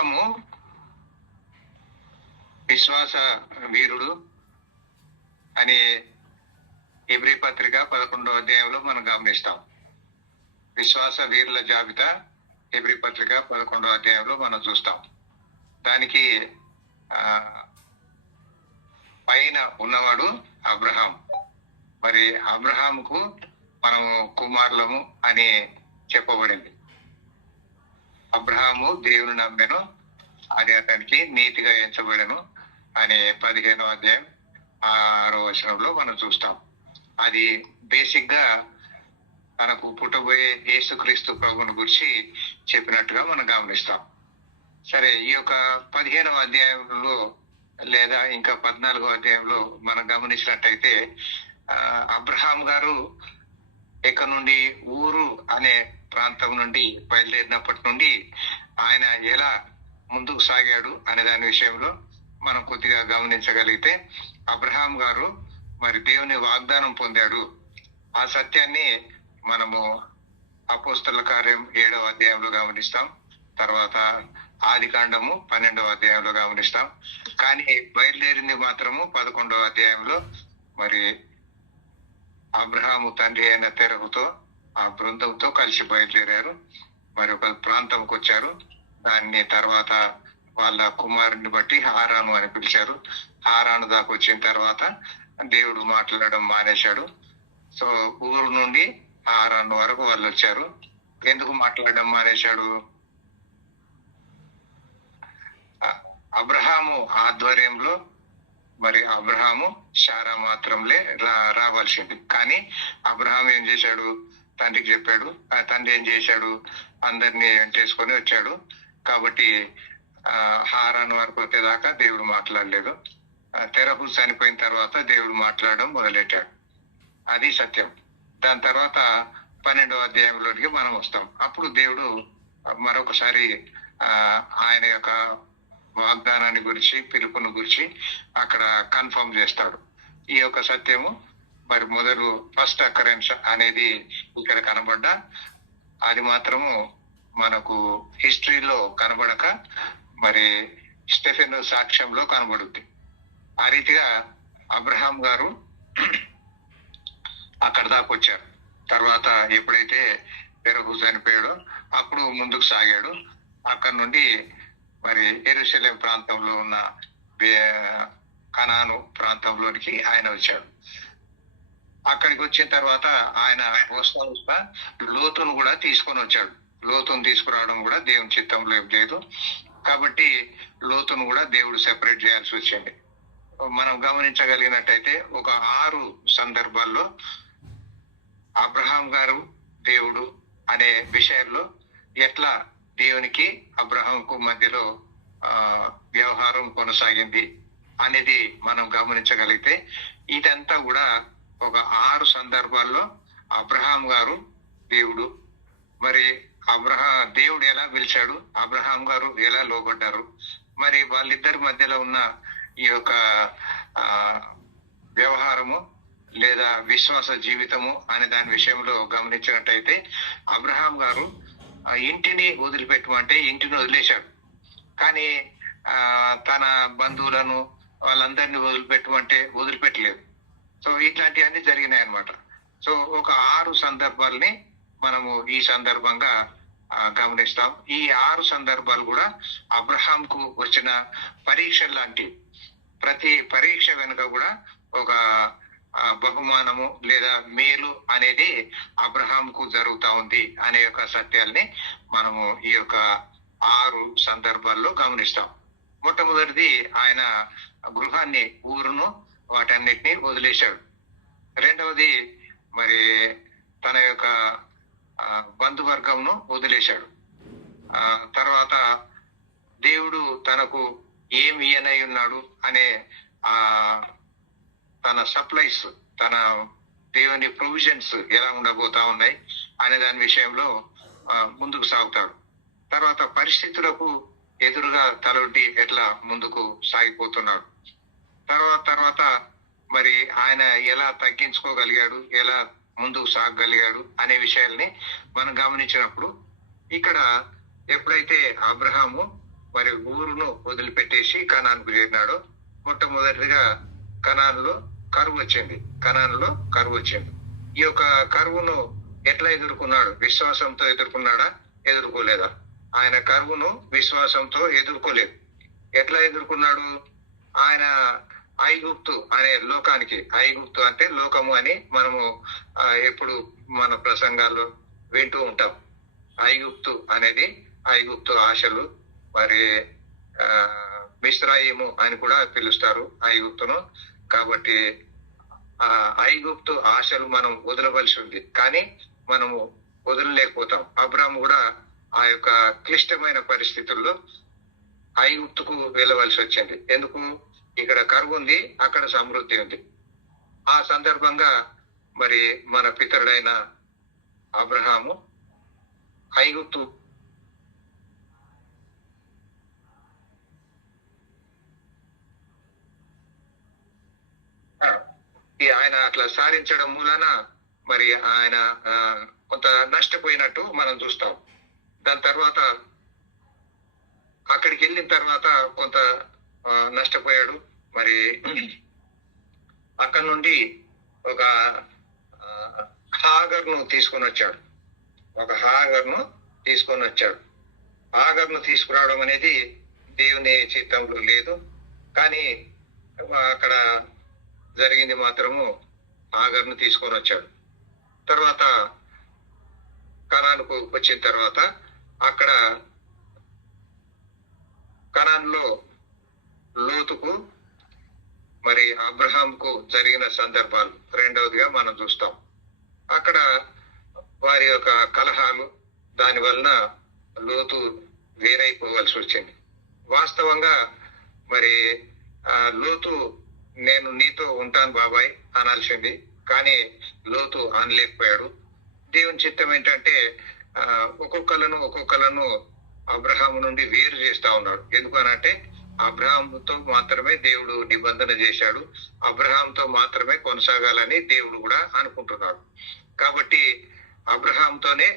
అబ్రహాము విశ్వాస వీరుడు అనే హెబ్రీ పత్రిక 11వ అధ్యాయంలో మనం గమనిస్తాం. విశ్వాస వీరుల జాబితా హెబ్రీ పత్రిక 11వ అధ్యాయంలో మనం చూస్తాం. దానికి పైన ఉన్నవాడు అబ్రహాం. మరి అబ్రహాముకు మనము కుమారులము అని చెప్పబడింది. అబ్రహాము దేవుని నమ్మెను, అది అతనికి నీతిగా ఎంచబడెను అనే 15వ అధ్యాయం 6వ వచనంలో మనం చూస్తాం. అది బేసిక్ గా తనకు పుట్టబోయే యేసుక్రీస్తు ప్రభువుని గురించి చెప్పినట్టుగా మనం గమనిస్తాం. సరే, ఈ యొక్క 15వ అధ్యాయంలో లేదా ఇంకా 14వ అధ్యాయంలో మనం గమనించినట్టయితే అబ్రహాం గారు ఇక్కడ నుండి ఊరు అనే ప్రాంతం నుండి బయలుదేరినప్పటి నుండి ఆయన ఎలా ముందుకు సాగాడు అనే దాని విషయంలో మనం కొద్దిగా గమనించగలిగితే, అబ్రహాం గారు మరి దేవుని వాగ్దానం పొందాడు. ఆ సత్యాన్ని మనము అపోస్తల కార్యం 7వ అధ్యాయంలో గమనిస్తాం. తర్వాత ఆదికాండము 12వ అధ్యాయంలో గమనిస్తాం. కానీ బయలుదేరింది మాత్రము 11వ అధ్యాయంలో. మరి అబ్రహాము తండ్రి అయిన తెరహుతో ఆ బృందంతో కలిసి బయలుదేరారు. మరి ఒక ప్రాంతంకి వచ్చారు. దాన్ని తర్వాత వాళ్ళ కుమారుని బట్టి హారాను అని పిలిచారు. హారాను దాకా వచ్చిన తర్వాత దేవుడు మాట్లాడడం మానేశాడు. సో ఊరు నుండి హారాను వరకు వాళ్ళు వచ్చారు. ఎందుకు మాట్లాడడం మానేశాడు? అబ్రహాము ఆధ్వర్యంలో మరి అబ్రహాము శారా మాత్రంలే రావాల్సింది. కానీ అబ్రహాం ఏం చేశాడు? తండ్రికి చెప్పాడు. ఆ తండ్రి ఏం చేశాడు? అందరినీ వెంటేసుకొని వచ్చాడు. కాబట్టి హారాను వరకు వచ్చేదాకా దేవుడు మాట్లాడలేదు. తెరహు చనిపోయిన తర్వాత దేవుడు మాట్లాడడం మొదలెట్టాడు. అది సత్యం. దాని తర్వాత 12వ అధ్యాయంలోకి మనం వస్తాం. అప్పుడు దేవుడు మరొకసారి ఆయన యొక్క వాగ్దానాన్ని గురించి, పిలుపును గురించి అక్కడ కన్ఫర్మ్ చేస్తాడు. ఈ యొక్క సత్యము మరి ఫస్ట్ అకరెన్స్ అనేది ఇక్కడ కనబడ్డా అది మాత్రము మనకు హిస్టరీలో కనబడక మరి స్టెఫెన్ సాక్ష్యంలో కనబడుద్ది. ఆ రీతిగా అబ్రహాం గారు అక్కడ దాకా వచ్చారు. తర్వాత ఎప్పుడైతే తెరహు చనిపోయాడో అప్పుడు ముందుకు సాగాడు. అక్కడ నుండి మరి యెరూషలేం ప్రాంతంలో ఉన్న కనాను ప్రాంతంలోనికి ఆయన వచ్చాడు. అక్కడికి వచ్చిన తర్వాత ఆయన వస్తా లోతును కూడా తీసుకొని వచ్చాడు. లోతును తీసుకురావడం కూడా దేవుని చిత్తంలో ఏం లేదు. కాబట్టి లోతును కూడా దేవుడు సెపరేట్ చేయాల్సి వచ్చింది. మనం గమనించగలిగినట్టయితే ఒక 6 సందర్భాల్లో అబ్రహాం గారు దేవుడు అనే విషయంలో ఎట్లా దేవునికి అబ్రహాంకు మధ్యలో వ్యవహారం కొనసాగింది అనేది మనం గమనించగలిగితే, ఇదంతా కూడా ఒక 6 సందర్భాల్లో అబ్రహాం గారు దేవుడు, మరి దేవుడు ఎలా పిలిచాడు, అబ్రహాం గారు ఎలా లోబడ్డారు, మరి వాళ్ళిద్దరి మధ్యలో ఉన్న ఈ యొక్క వ్యవహారము లేదా విశ్వాస జీవితము అనే దాని విషయంలో గమనించినట్టయితే, అబ్రహాం గారు ఇంటిని వదిలిపెట్టమంటే ఇంటిని వదిలేశాడు. కానీ తన బంధువులను వాళ్ళందరినీ వదిలిపెట్టమంటే వదిలిపెట్టలేదు. సో ఇట్లాంటివన్నీ జరిగినాయి అన్నమాట. సో ఒక 6 సందర్భాలని మనము ఈ సందర్భంగా గమనిస్తాం. ఈ 6 సందర్భాలు కూడా అబ్రహాంకు వచ్చిన పరీక్ష లాంటివి. ప్రతి పరీక్ష వెనుక కూడా ఒక బహుమానము లేదా మేలు అనేది అబ్రహాంకు జరుగుతా ఉంది అనే యొక్క సత్యాల్ని మనము ఈ యొక్క 6 సందర్భాల్లో గమనిస్తాం. మొట్టమొదటిది, ఆయన గృహాన్ని, ఊరును, వాటన్నిటిని వదిలేశాడు. రెండవది, మరి తన యొక్క బంధువర్గంను వదిలేశాడు. తర్వాత దేవుడు తనకు ఏమి ఇయ్యనై ఉన్నాడు అనే తన సప్లైస్, తన దేవుని ప్రొవిజన్స్ ఎలా ఉండబోతా ఉన్నాయి అనే దాని విషయంలో ముందుకు సాగుతాడు. తర్వాత పరిస్థితులకు ఎదురుగా తలొడ్డి ఎట్లా ముందుకు సాగిపోతున్నాడు. తర్వాత మరి ఆయన ఎలా తగ్గించుకోగలిగాడు, ఎలా ముందుకు సాగగలిగాడు అనే విషయాల్ని మనం గమనించినప్పుడు, ఇక్కడ ఎప్పుడైతే అబ్రహాము మరి ఊరును వదిలిపెట్టేసి కనాన్కు చేరినాడు. మొట్టమొదటిగా కనాన్లో కరువు వచ్చింది. ఈ యొక్క కరువును ఎట్లా ఎదుర్కొన్నాడు? విశ్వాసంతో ఎదుర్కొన్నాడా? ఎదుర్కోలేదా? ఆయన కరువును విశ్వాసంతో ఎదుర్కోలేదు. ఎట్లా ఎదుర్కొన్నాడు? ఆయన ఐగుప్తు అనే లోకానికి, ఐగుప్తు అంటే లోకము అని మనము ఎప్పుడు మన ప్రసంగాల్లో వింటూ ఉంటాం. ఐగుప్తు అనేది ఐగుప్తు ఆశలు, మరి మిస్రాయిము అని కూడా పిలుస్తారు ఐగుప్తును. కాబట్టి ఆ ఐగుప్తు ఆశలు మనం వదలవలసి ఉంది, కానీ మనము వదలలేకపోతాం. అబ్రాహాము కూడా ఆ యొక్క క్లిష్టమైన పరిస్థితుల్లో ఐగుప్తుకు వెళ్ళవలసి వచ్చింది. ఎందుకు? ఇక్కడ కరువు ఉంది, అక్కడ సమృద్ధి ఉంది. ఆ సందర్భంగా మరి మన పితరుడైన అబ్రహాము ఐగుప్తు ఆయన అట్లా సాధించడం మూలన మరి ఆయన కొంత నష్టపోయినట్టు మనం చూస్తాం. దాని తర్వాత అక్కడికి వెళ్ళిన తర్వాత కొంత నష్టపోయాడు. మరి అక్కడ నుండి ఒక హాగర్ను తీసుకొని వచ్చాడు. హాగర్ను తీసుకురావడం అనేది దేవుని చిత్తంలో లేదు, కానీ అక్కడ జరిగింది మాత్రము హాగర్ను తీసుకొని వచ్చాడు. తర్వాత కనానుకు వచ్చిన తర్వాత అక్కడ కనాన్లో లోతుకు మరి అబ్రహాంకు జరిగిన సందర్భాలు రెండవదిగా మనం చూస్తాం. అక్కడ వారి యొక్క కలహాలు, దాని వలన లోతు వేరైపోవలసి వచ్చింది. వాస్తవంగా మరి లోతు నేను నీతో ఉంటాను బాబాయ్ అనాల్సింది, కానీ లోతు అనలేకపోయాడు. దేవుని చిత్తం ఏంటంటే ఒక్కొక్కలను అబ్రహాము నుండి వేరు చేస్తా ఉన్నాడు. ఎందుకనంటే అబ్రహాముతో మాత్రమే దేవుడు నిబంధన చేశాడు, అబ్రహాంతో మాత్రమే కొనసాగాలని దేవుడు కూడా అనుకుంటున్నాడు. కాబట్టి అబ్రహాంతోనే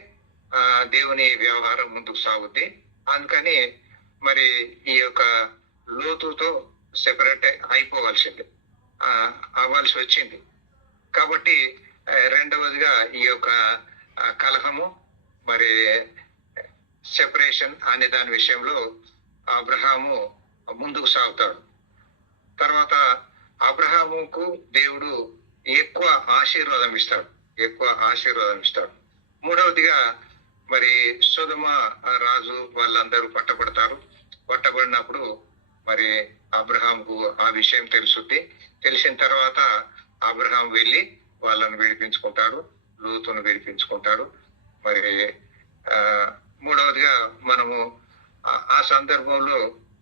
దేవుని వ్యవహారం ముందుకు సాగుద్ది. అందుకని మరి ఈ యొక్క లోతుతో సెపరేట్ అవ్వాల్సి వచ్చింది. కాబట్టి రెండవదిగా ఈ యొక్క కలహము, మరి సెపరేషన్ అనే దాని విషయంలో అబ్రహాము ముందుకు సాగుతాడు. తర్వాత అబ్రహాముకు దేవుడు ఎక్కువ ఆశీర్వాదం ఇస్తాడు. మూడవదిగా మరి సొదొమ రాజు వాళ్ళందరూ పట్టబడినప్పుడు మరి అబ్రహాంకు ఆ విషయం తెలుసుద్ది. తెలిసిన తర్వాత అబ్రహాం వెళ్ళి వాళ్ళను విడిపించుకుంటాడు, లోతును విడిపించుకుంటాడు. మరి మూడవదిగా మనము ఆ సందర్భంలో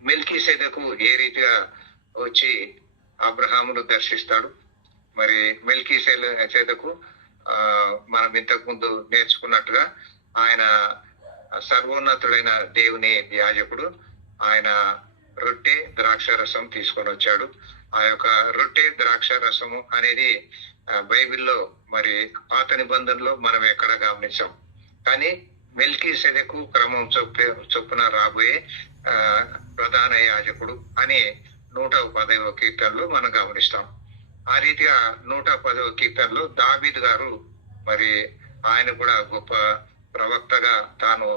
మెల్కీసెదెకు ఏ రీతిగా వచ్చి అబ్రహామును దర్శిస్తాడు. మరి మెల్కీసెదెకు మనం ఇంతకు ముందు నేర్చుకున్నట్టుగా ఆయన సర్వోన్నతుడైన దేవుని యాజకుడు. ఆయన రొట్టె ద్రాక్ష రసం తీసుకొని వచ్చాడు. ఆ యొక్క రొట్టె ద్రాక్ష రసము అనేది బైబిల్లో మరి పాత నిబంధనలో మనం ఎక్కడ గమనించాం, కానీ మెల్కీసెదెకు క్రమం చొప్పున రాబోయే ప్రధాన యాజకుడు అని 110వ కీర్తనలో మనం గమనిస్తాం. ఆ రీతిగా 110వ కీర్తనలో దావీదు గారు మరి ఆయన కూడా గొప్ప ప్రవక్తగా తాను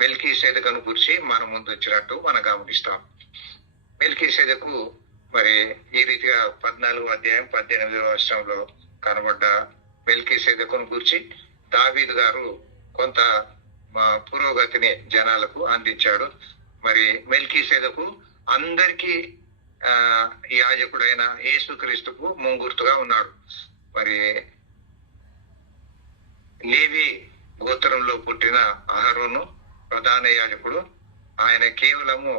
మెల్కీసెదెకును గురించి మన ముందు వచ్చినట్టు మనం గమనిస్తాం. మెల్కీసెదెకు మరి ఈ రీతిగా 14వ అధ్యాయం 18వ వచనంలో కనబడ్డ మెల్కీసెదెకును గురించి దావీదు గారు కొంత పురోగతిని జనాలకు అందించాడు. మరి మెల్కీసెదెకు అందరికీ యాజకుడైన యేసుక్రీస్తుకు ముంగుర్తుగా ఉన్నాడు. మరి లేవి గోత్రంలో పుట్టిన అహరోను ప్రధాన యాజకుడు. ఆయన కేవలము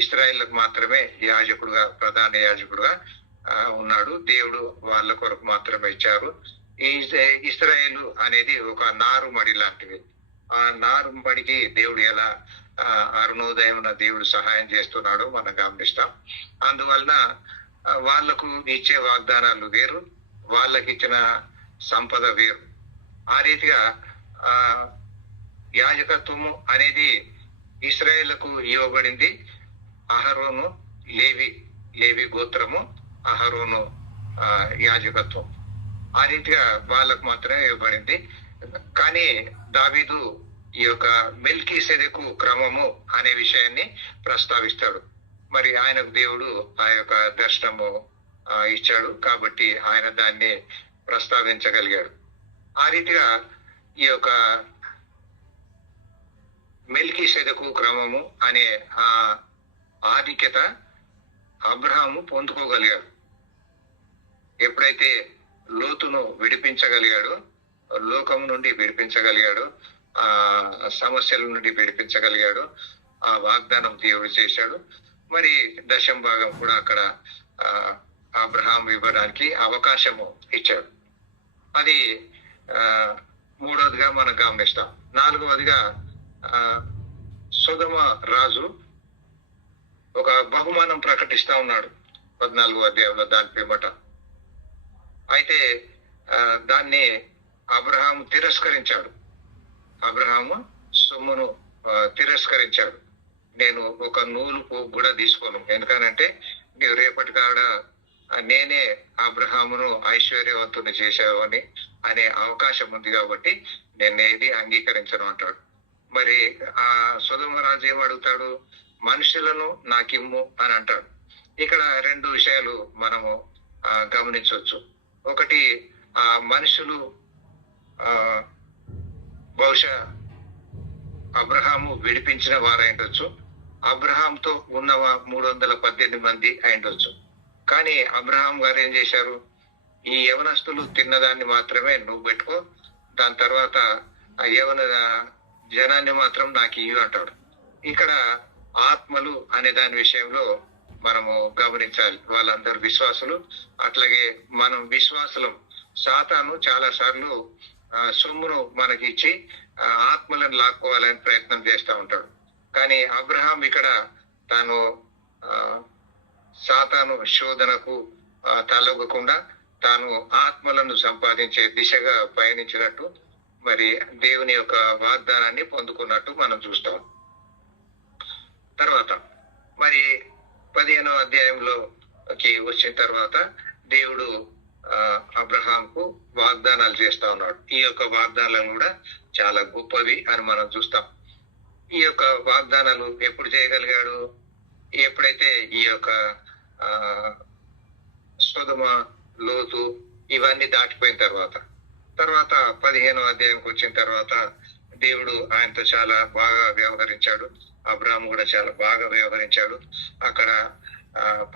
ఇశ్రాయేలుకు మాత్రమే యాజకుడుగా, ప్రధాన యాజకుడుగా ఉన్నాడు. దేవుడు వాళ్ళ కొరకు మాత్రమే ఇచ్చారు. ఈ ఇశ్రాయేలు అనేది ఒక నారుమడి లాంటిది. ఆ నారుమడికి దేవుడు ఎలా అరుణోదయమున దేవుడు సహాయం చేస్తున్నాడో మనం గమనిస్తాం. అందువలన వాళ్లకు ఇచ్చే వాగ్దానాలు వేరు, వాళ్ళకి ఇచ్చిన సంపద వేరు. ఆ రీతిగా యాజకత్వము అనేది ఇశ్రాయేలుకు ఇవ్వబడింది అహరోను, లేవి లేవి గోత్రము, అహరోను యాజకత్వం. ఆ రీతిగా వాళ్ళకు మాత్రమే ఇవ్వబడింది. కానీ దావీదు ఈ యొక్క మెల్కీసెదెకు క్రమము అనే విషయాన్ని ప్రస్తావిస్తాడు. మరి ఆయనకు దేవుడు ఆ యొక్క దర్శనము ఇచ్చాడు కాబట్టి ఆయన దాన్ని ప్రస్తావించగలిగాడు. ఆ రీతిగా ఈ యొక్క మెల్కీసెదెకు క్రమము అనే ఆ ఆధిక్యత అబ్రహాము పొందుకోగలిగాడు. ఎప్పుడైతే లోతును విడిపించగలిగాడో, లోకం నుండి విడిపించగలిగాడు, ఆ సమస్యల నుండి విడిపించగలిగాడు, ఆ వాగ్దానం దేవుడు చేశాడు. మరి దశం భాగం కూడా అక్కడ అబ్రహాం ఇవ్వడానికి అవకాశము ఇచ్చాడు. అది మూడవదిగా మనం గమనిస్తాం. నాలుగవదిగా సొదొమ రాజు ఒక బహుమానం ప్రకటిస్తా ఉన్నాడు 14వ అధ్యాయంలో దాని పేమట. అయితే దాన్ని అబ్రహాము తిరస్కరించాడు. అబ్రహాము సొమ్మును తిరస్కరించాడు. నేను ఒక నూలు పోగు కూడా తీసుకోను, ఎందుకనంటే రేపటి కాడ నేనే అబ్రహామును ఐశ్వర్యవంతుని చేశావని అనే అవకాశం ఉంది కాబట్టి నేను ఏది అంగీకరించను అంటాడు. మరి ఆ సొదొమ రాజు ఏమడుగుతాడు? మనుషులను నాకిమ్ము అని అంటాడు. ఇక్కడ రెండు విషయాలు మనము గమనించవచ్చు. ఒకటి, ఆ మనుషులు బహుశా అబ్రహాము విడిపించిన వారైండొచ్చు, అబ్రహాంతో ఉన్న 318 మంది అయిండొచ్చు. కానీ అబ్రహాం గారు ఏం చేశారు? ఈ యవనస్తులు తిన్నదాన్ని మాత్రమే నువ్వు పెట్టుకో, దాని తర్వాత ఆ యవన జనాన్ని మాత్రం నాకు ఇవ్వు అంటాడు. ఇక్కడ ఆత్మలు అనే దాని విషయంలో మనము గమనించాలి. వాళ్ళందరూ విశ్వాసులు, అట్లాగే మనం విశ్వాసులం. సాతాను చాలా సార్లు సొమ్మును మనకి ఇచ్చి ఆత్మలను లాక్కోవాలని ప్రయత్నం చేస్తూ ఉంటాడు. కానీ అబ్రహాం ఇక్కడ తాను సాతాను శోధనకు తలొగ్గకుండా తాను ఆత్మలను సంపాదించే దిశగా పయనించినట్టు, మరి దేవుని యొక్క వాగ్దానాన్ని పొందుకున్నట్టు మనం చూస్తాం. తర్వాత మరి 15వ అధ్యాయంలోకి వచ్చిన తర్వాత దేవుడు అబ్రహాంకు వాగ్దానాలు చేస్తా ఉన్నాడు. ఈ యొక్క వాగ్దానాలు కూడా చాలా గొప్పవి అని మనం చూస్తాం. ఈ యొక్క వాగ్దానాలు ఎప్పుడు చేయగలిగాడు? ఎప్పుడైతే ఈ యొక్క సొదొమ, లోతు ఇవన్నీ దాటిపోయిన తర్వాత 15వ అధ్యాయంకి వచ్చిన తర్వాత దేవుడు ఆయనతో చాలా బాగా వ్యవహరించాడు. అబ్రహాం కూడా చాలా బాగా వ్యవహరించాడు. అక్కడ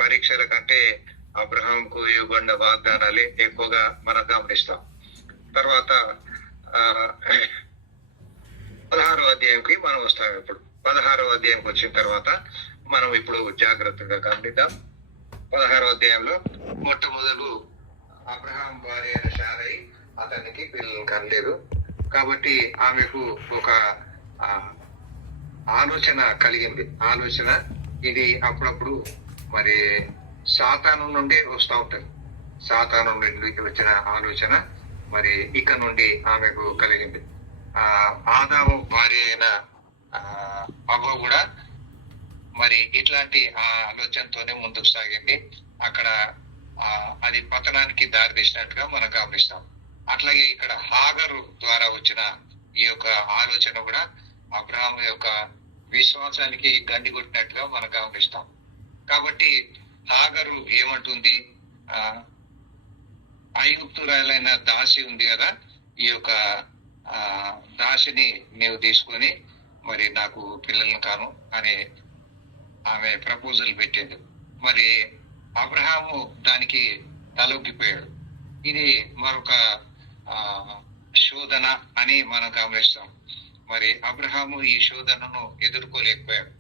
పరీక్షల కంటే అబ్రహాంకు ఇవ్వబడిన వాగ్దానాలే ఎక్కువగా మనం గమనిస్తాం. తర్వాత 16వ అధ్యాయంకి మనం వస్తాం. ఇప్పుడు 16వ అధ్యాయంకి వచ్చిన తర్వాత మనం ఇప్పుడు జాగ్రత్తగా గమనిద్దాం. 16వ అధ్యాయంలో మొట్టమొదలు అబ్రహాం భార్య అయిన శారయి అతనికి పిల్లలు కనలేదు కాబట్టి ఆమెకు ఒక ఆలోచన కలిగింది. ఆలోచన ఇది అప్పుడప్పుడు మరి సాతాను నుండి వస్తూ ఉంటుంది. సాతాను నుండి వచ్చిన ఆలోచన మరి ఇక నుండి ఆమెకు కలిగింది. ఆదాము భార్య అయిన అవ్వ కూడా మరి ఇట్లాంటి ఆలోచనతోనే ముందుకు సాగింది. అక్కడ అది పతనానికి దారి తీసినట్టుగా మనం గమనిస్తాం. అట్లాగే ఇక్కడ హాగరు ద్వారా వచ్చిన ఈ యొక్క ఆలోచన కూడా అబ్రహాం యొక్క విశ్వాసానికి గండి కొట్టినట్టుగా మనం గమనిస్తాం. కాబట్టి హాగరు ఏమంటుంది? ఐగుప్తురాలైన దాసి ఉంది కదా, ఈ యొక్క దాసిని నీవు తీసుకొని మరి నాకు పిల్లలను కాను అని ఆమె ప్రపోజల్ పెట్టింది. మరి అబ్రహాము దానికి తలొగ్గిపోయాడు. ఇది మరొక శోధన అని మనం గమనిస్తాం. మరి అబ్రహాము ఈ శోధనను ఎదుర్కోలేకపోయాడు.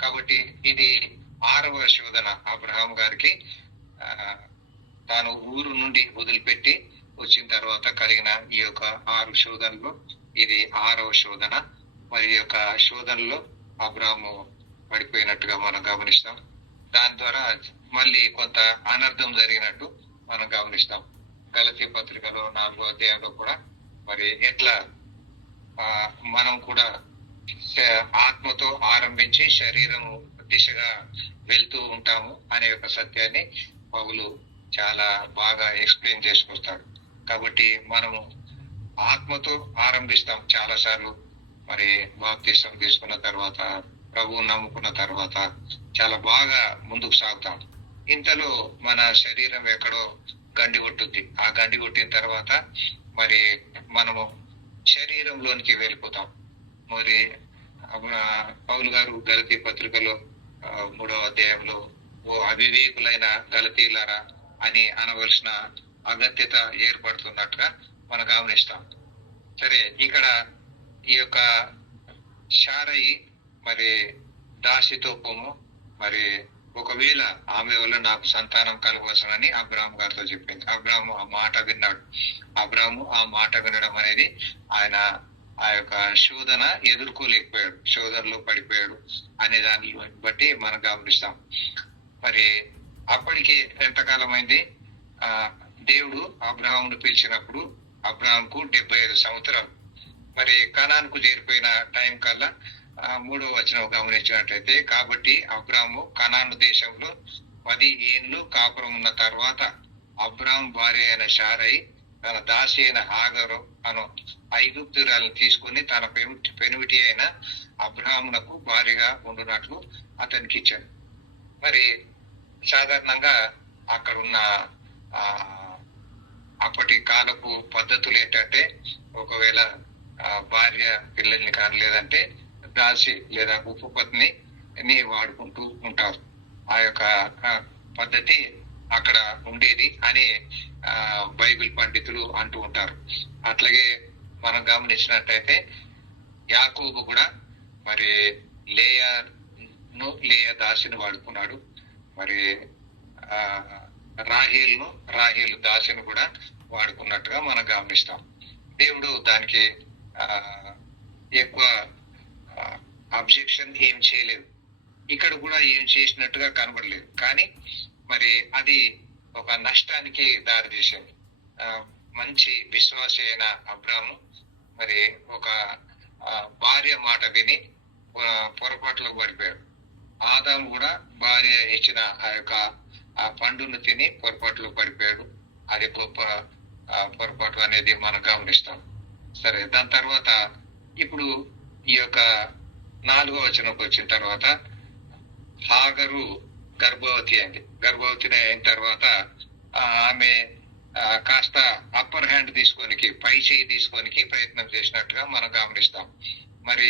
కాబట్టి ఇది 6వ శోధన అబ్రహాం గారికి. తాను ఊరు నుండి వదిలిపెట్టి వచ్చిన తర్వాత కలిగిన ఈ యొక్క 6 శోధనలు ఇది 6వ శోధన. మరి ఈ యొక్క శోధనలో అబ్రహాము పడిపోయినట్టుగా మనం గమనిస్తాం. దాని ద్వారా మళ్ళీ కొంత అనర్థం జరిగినట్టు మనం గమనిస్తాం. గలతీ పత్రికలో 4వ అధ్యాయంలో కూడా మరి ఎట్లా మనం కూడా ఆత్మతో ఆరంభించి శరీరము దిశగా వెళ్తూ ఉంటాము అనే ఒక సత్యాన్ని పౌలు చాలా బాగా ఎక్స్ప్లెయిన్ చేసుకొస్తాడు. కాబట్టి మనము ఆత్మతో ఆరంభిస్తాం చాలా సార్లు. మరి బాప్తిసం తీసుకున్న తర్వాత, ప్రభువు నమ్ముకున్న తర్వాత చాలా బాగా ముందుకు సాగుతాం. ఇంతలో మన శరీరం ఎక్కడో గండి కొట్టుద్ది. ఆ గండి కొట్టిన తర్వాత మరి మనము శరీరంలోనికి వెళ్ళిపోతాం. మరి పౌలు గారు గలతీ పత్రికలో 3వ అధ్యాయంలో ఓ అవివేకులైన గలతీలారా అని అనవలసిన అగత్యత ఏర్పడుతున్నట్టుగా మనం గమనిస్తాం. సరే, ఇక్కడ ఈ యొక్క శారయి మరి దాసితో పోము, మరి ఒకవేళ ఆమె వల్ల నాకు సంతానం కలగవలసనని అబ్రాహాము గారితో చెప్పింది. అబ్రాహాము ఆ మాట విన్నాడు. అబ్రాహాము ఆ మాట వినడం అనేది ఆయన ఆ యొక్క శోధన ఎదుర్కోలేకపోయాడు, శోధనలో పడిపోయాడు అనే దాన్ని బట్టి మనం గమనిస్తాం. మరి అప్పటికి ఎంతకాలం అయింది? దేవుడు అబ్రాహామును పిలిచినప్పుడు అబ్రాహాంకు 75 సంవత్సరాలు. మరి కనానుకు చేరిపోయిన టైం కల్లా 3వ వచనం గమనించినట్లయితే, కాబట్టి అబ్రాహాము కనాను దేశంలో 10 ఏళ్ళు కాపురం ఉన్న తర్వాత అబ్రాహాం భార్య అయిన శారయి తన దాసి అయిన హాగరు అను ఐగుప్తురాలను తీసుకుని తన పెనువిటి అయిన అబ్రాహామునకు భార్యగా ఉండునట్లు అతనికి ఇచ్చాడు. మరి సాధారణంగా అక్కడ ఉన్న అప్పటి కాలపు పద్ధతులు ఏంటంటే, ఒకవేళ భార్య పిల్లల్ని కానలేదంటే దాసి లేదా ఉపపత్ని వాడుకుంటూ ఉంటారు. ఆ యొక్క పద్ధతి అక్కడ ఉండేది అని బైబిల్ పండితులు అంటూ ఉంటారు. అట్లాగే మనం గమనించినట్టయితే యాకోబు కూడా మరి లేయా దాసిని వాడుకున్నాడు. మరి రాహేలు దాసిని కూడా వాడుకున్నట్టుగా మనం గమనిస్తాం. దేవుడు దానికి ఎక్కువ అబ్జెక్షన్ ఏం చేయలేదు. ఇక్కడ కూడా ఏం చేసినట్టుగా కనబడలేదు. కానీ మరి అది ఒక నష్టానికి దారి తీసింది. మంచి విశ్వాసి అయిన అబ్రాహాము మరి ఒక భార్య మాట విని పొరపాట్లో పడిపోయాడు. ఆదాము కూడా భార్య ఇచ్చిన ఆ యొక్క ఆ పండును తిని పొరపాట్లో పడిపోయాడు. అది గొప్ప పొరపాటు అనేది మనం గమనిస్తాం. సరే, దాని తర్వాత ఇప్పుడు ఈ యొక్క 4వ వచనంకి వచ్చిన తర్వాత హాగరు గర్భవతి అయింది. గర్భవతి అయిన తర్వాత ఆమె కాస్త అప్పర్ హ్యాండ్ తీసుకోనికి, పై చేయి తీసుకోనికి ప్రయత్నం చేసినట్టుగా మనం గమనిస్తాం. మరి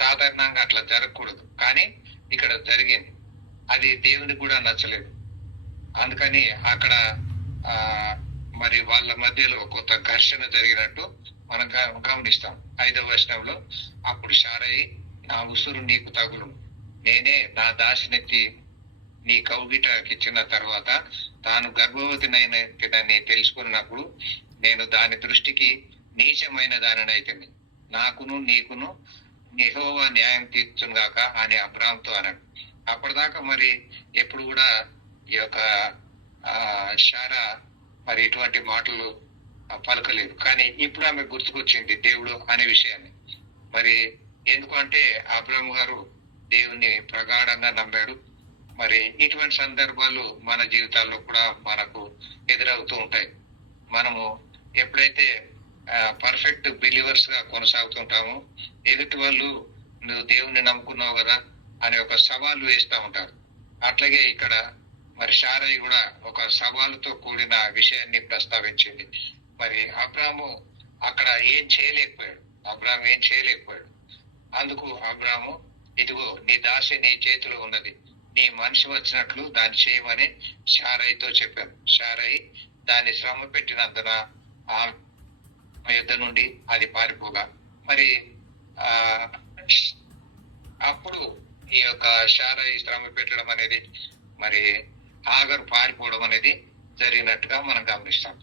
సాధారణంగా అట్లా జరగకూడదు, కానీ ఇక్కడ జరిగింది. అది దేవునికి కూడా నచ్చలేదు. అందుకని అక్కడ మరి వాళ్ళ మధ్యలో కొంత ఘర్షణ జరిగినట్టు మనం గమనిస్తాం. 5వ వచనంలో, అప్పుడు శారయి, నా ఉసురు నీకు తగులు, నేనే నా దాసినెత్తి నీ కౌగిటకిచ్చిన తర్వాత తాను గర్భవతినైనని తెలుసుకున్నప్పుడు నేను దాని దృష్టికి నీచమైన దానినైతుంది. నాకును నీకును యెహోవా న్యాయం తీర్చునుగాక అని అబ్రాహాముతో అన్నాడు. అప్పటిదాకా మరి ఎప్పుడు కూడా ఈ యొక్క శారా మరి ఇటువంటి మాటలు పలకలేదు. కానీ ఇప్పుడు ఆమె గుర్తుకొచ్చింది దేవుడు అనే విషయాన్ని. మరి ఎందుకంటే అబ్రాహాము గారు దేవుణ్ణి ప్రగాఢంగా నమ్మాడు. మరి ఇటువంటి సందర్భాలు మన జీవితాల్లో కూడా మనకు ఎదురవుతూ ఉంటాయి. మనము ఎప్పుడైతే పర్ఫెక్ట్ బిలీవర్స్ గా కొనసాగుతుంటామో, ఎదుటి వాళ్ళు నువ్వు దేవుణ్ణి నమ్ముకున్నావు కదా అనే ఒక సవాలు వేస్తూ ఉంటారు. అట్లాగే ఇక్కడ మరి శారయి కూడా ఒక సవాలుతో కూడిన విషయాన్ని ప్రస్తావించింది. మరి అబ్రాహాము అక్కడ ఏం చేయలేకపోయాడు. అందుకు అబ్రాహాము, ఇదిగో నీ దాసి నీ చేతిలో ఉన్నది, నీ మనిషి వచ్చినట్లు దాన్ని చేయమని శారయితో చెప్పాను. శారయి దాన్ని శ్రమ పెట్టినందున ఆ యుద్ధ నుండి అది పారిపోగా, మరి అప్పుడు ఈ యొక్క శారయి శ్రమ పెట్టడం అనేది, మరి హాగరు పారిపోవడం అనేది జరిగినట్టుగా మనం గమనిస్తాం.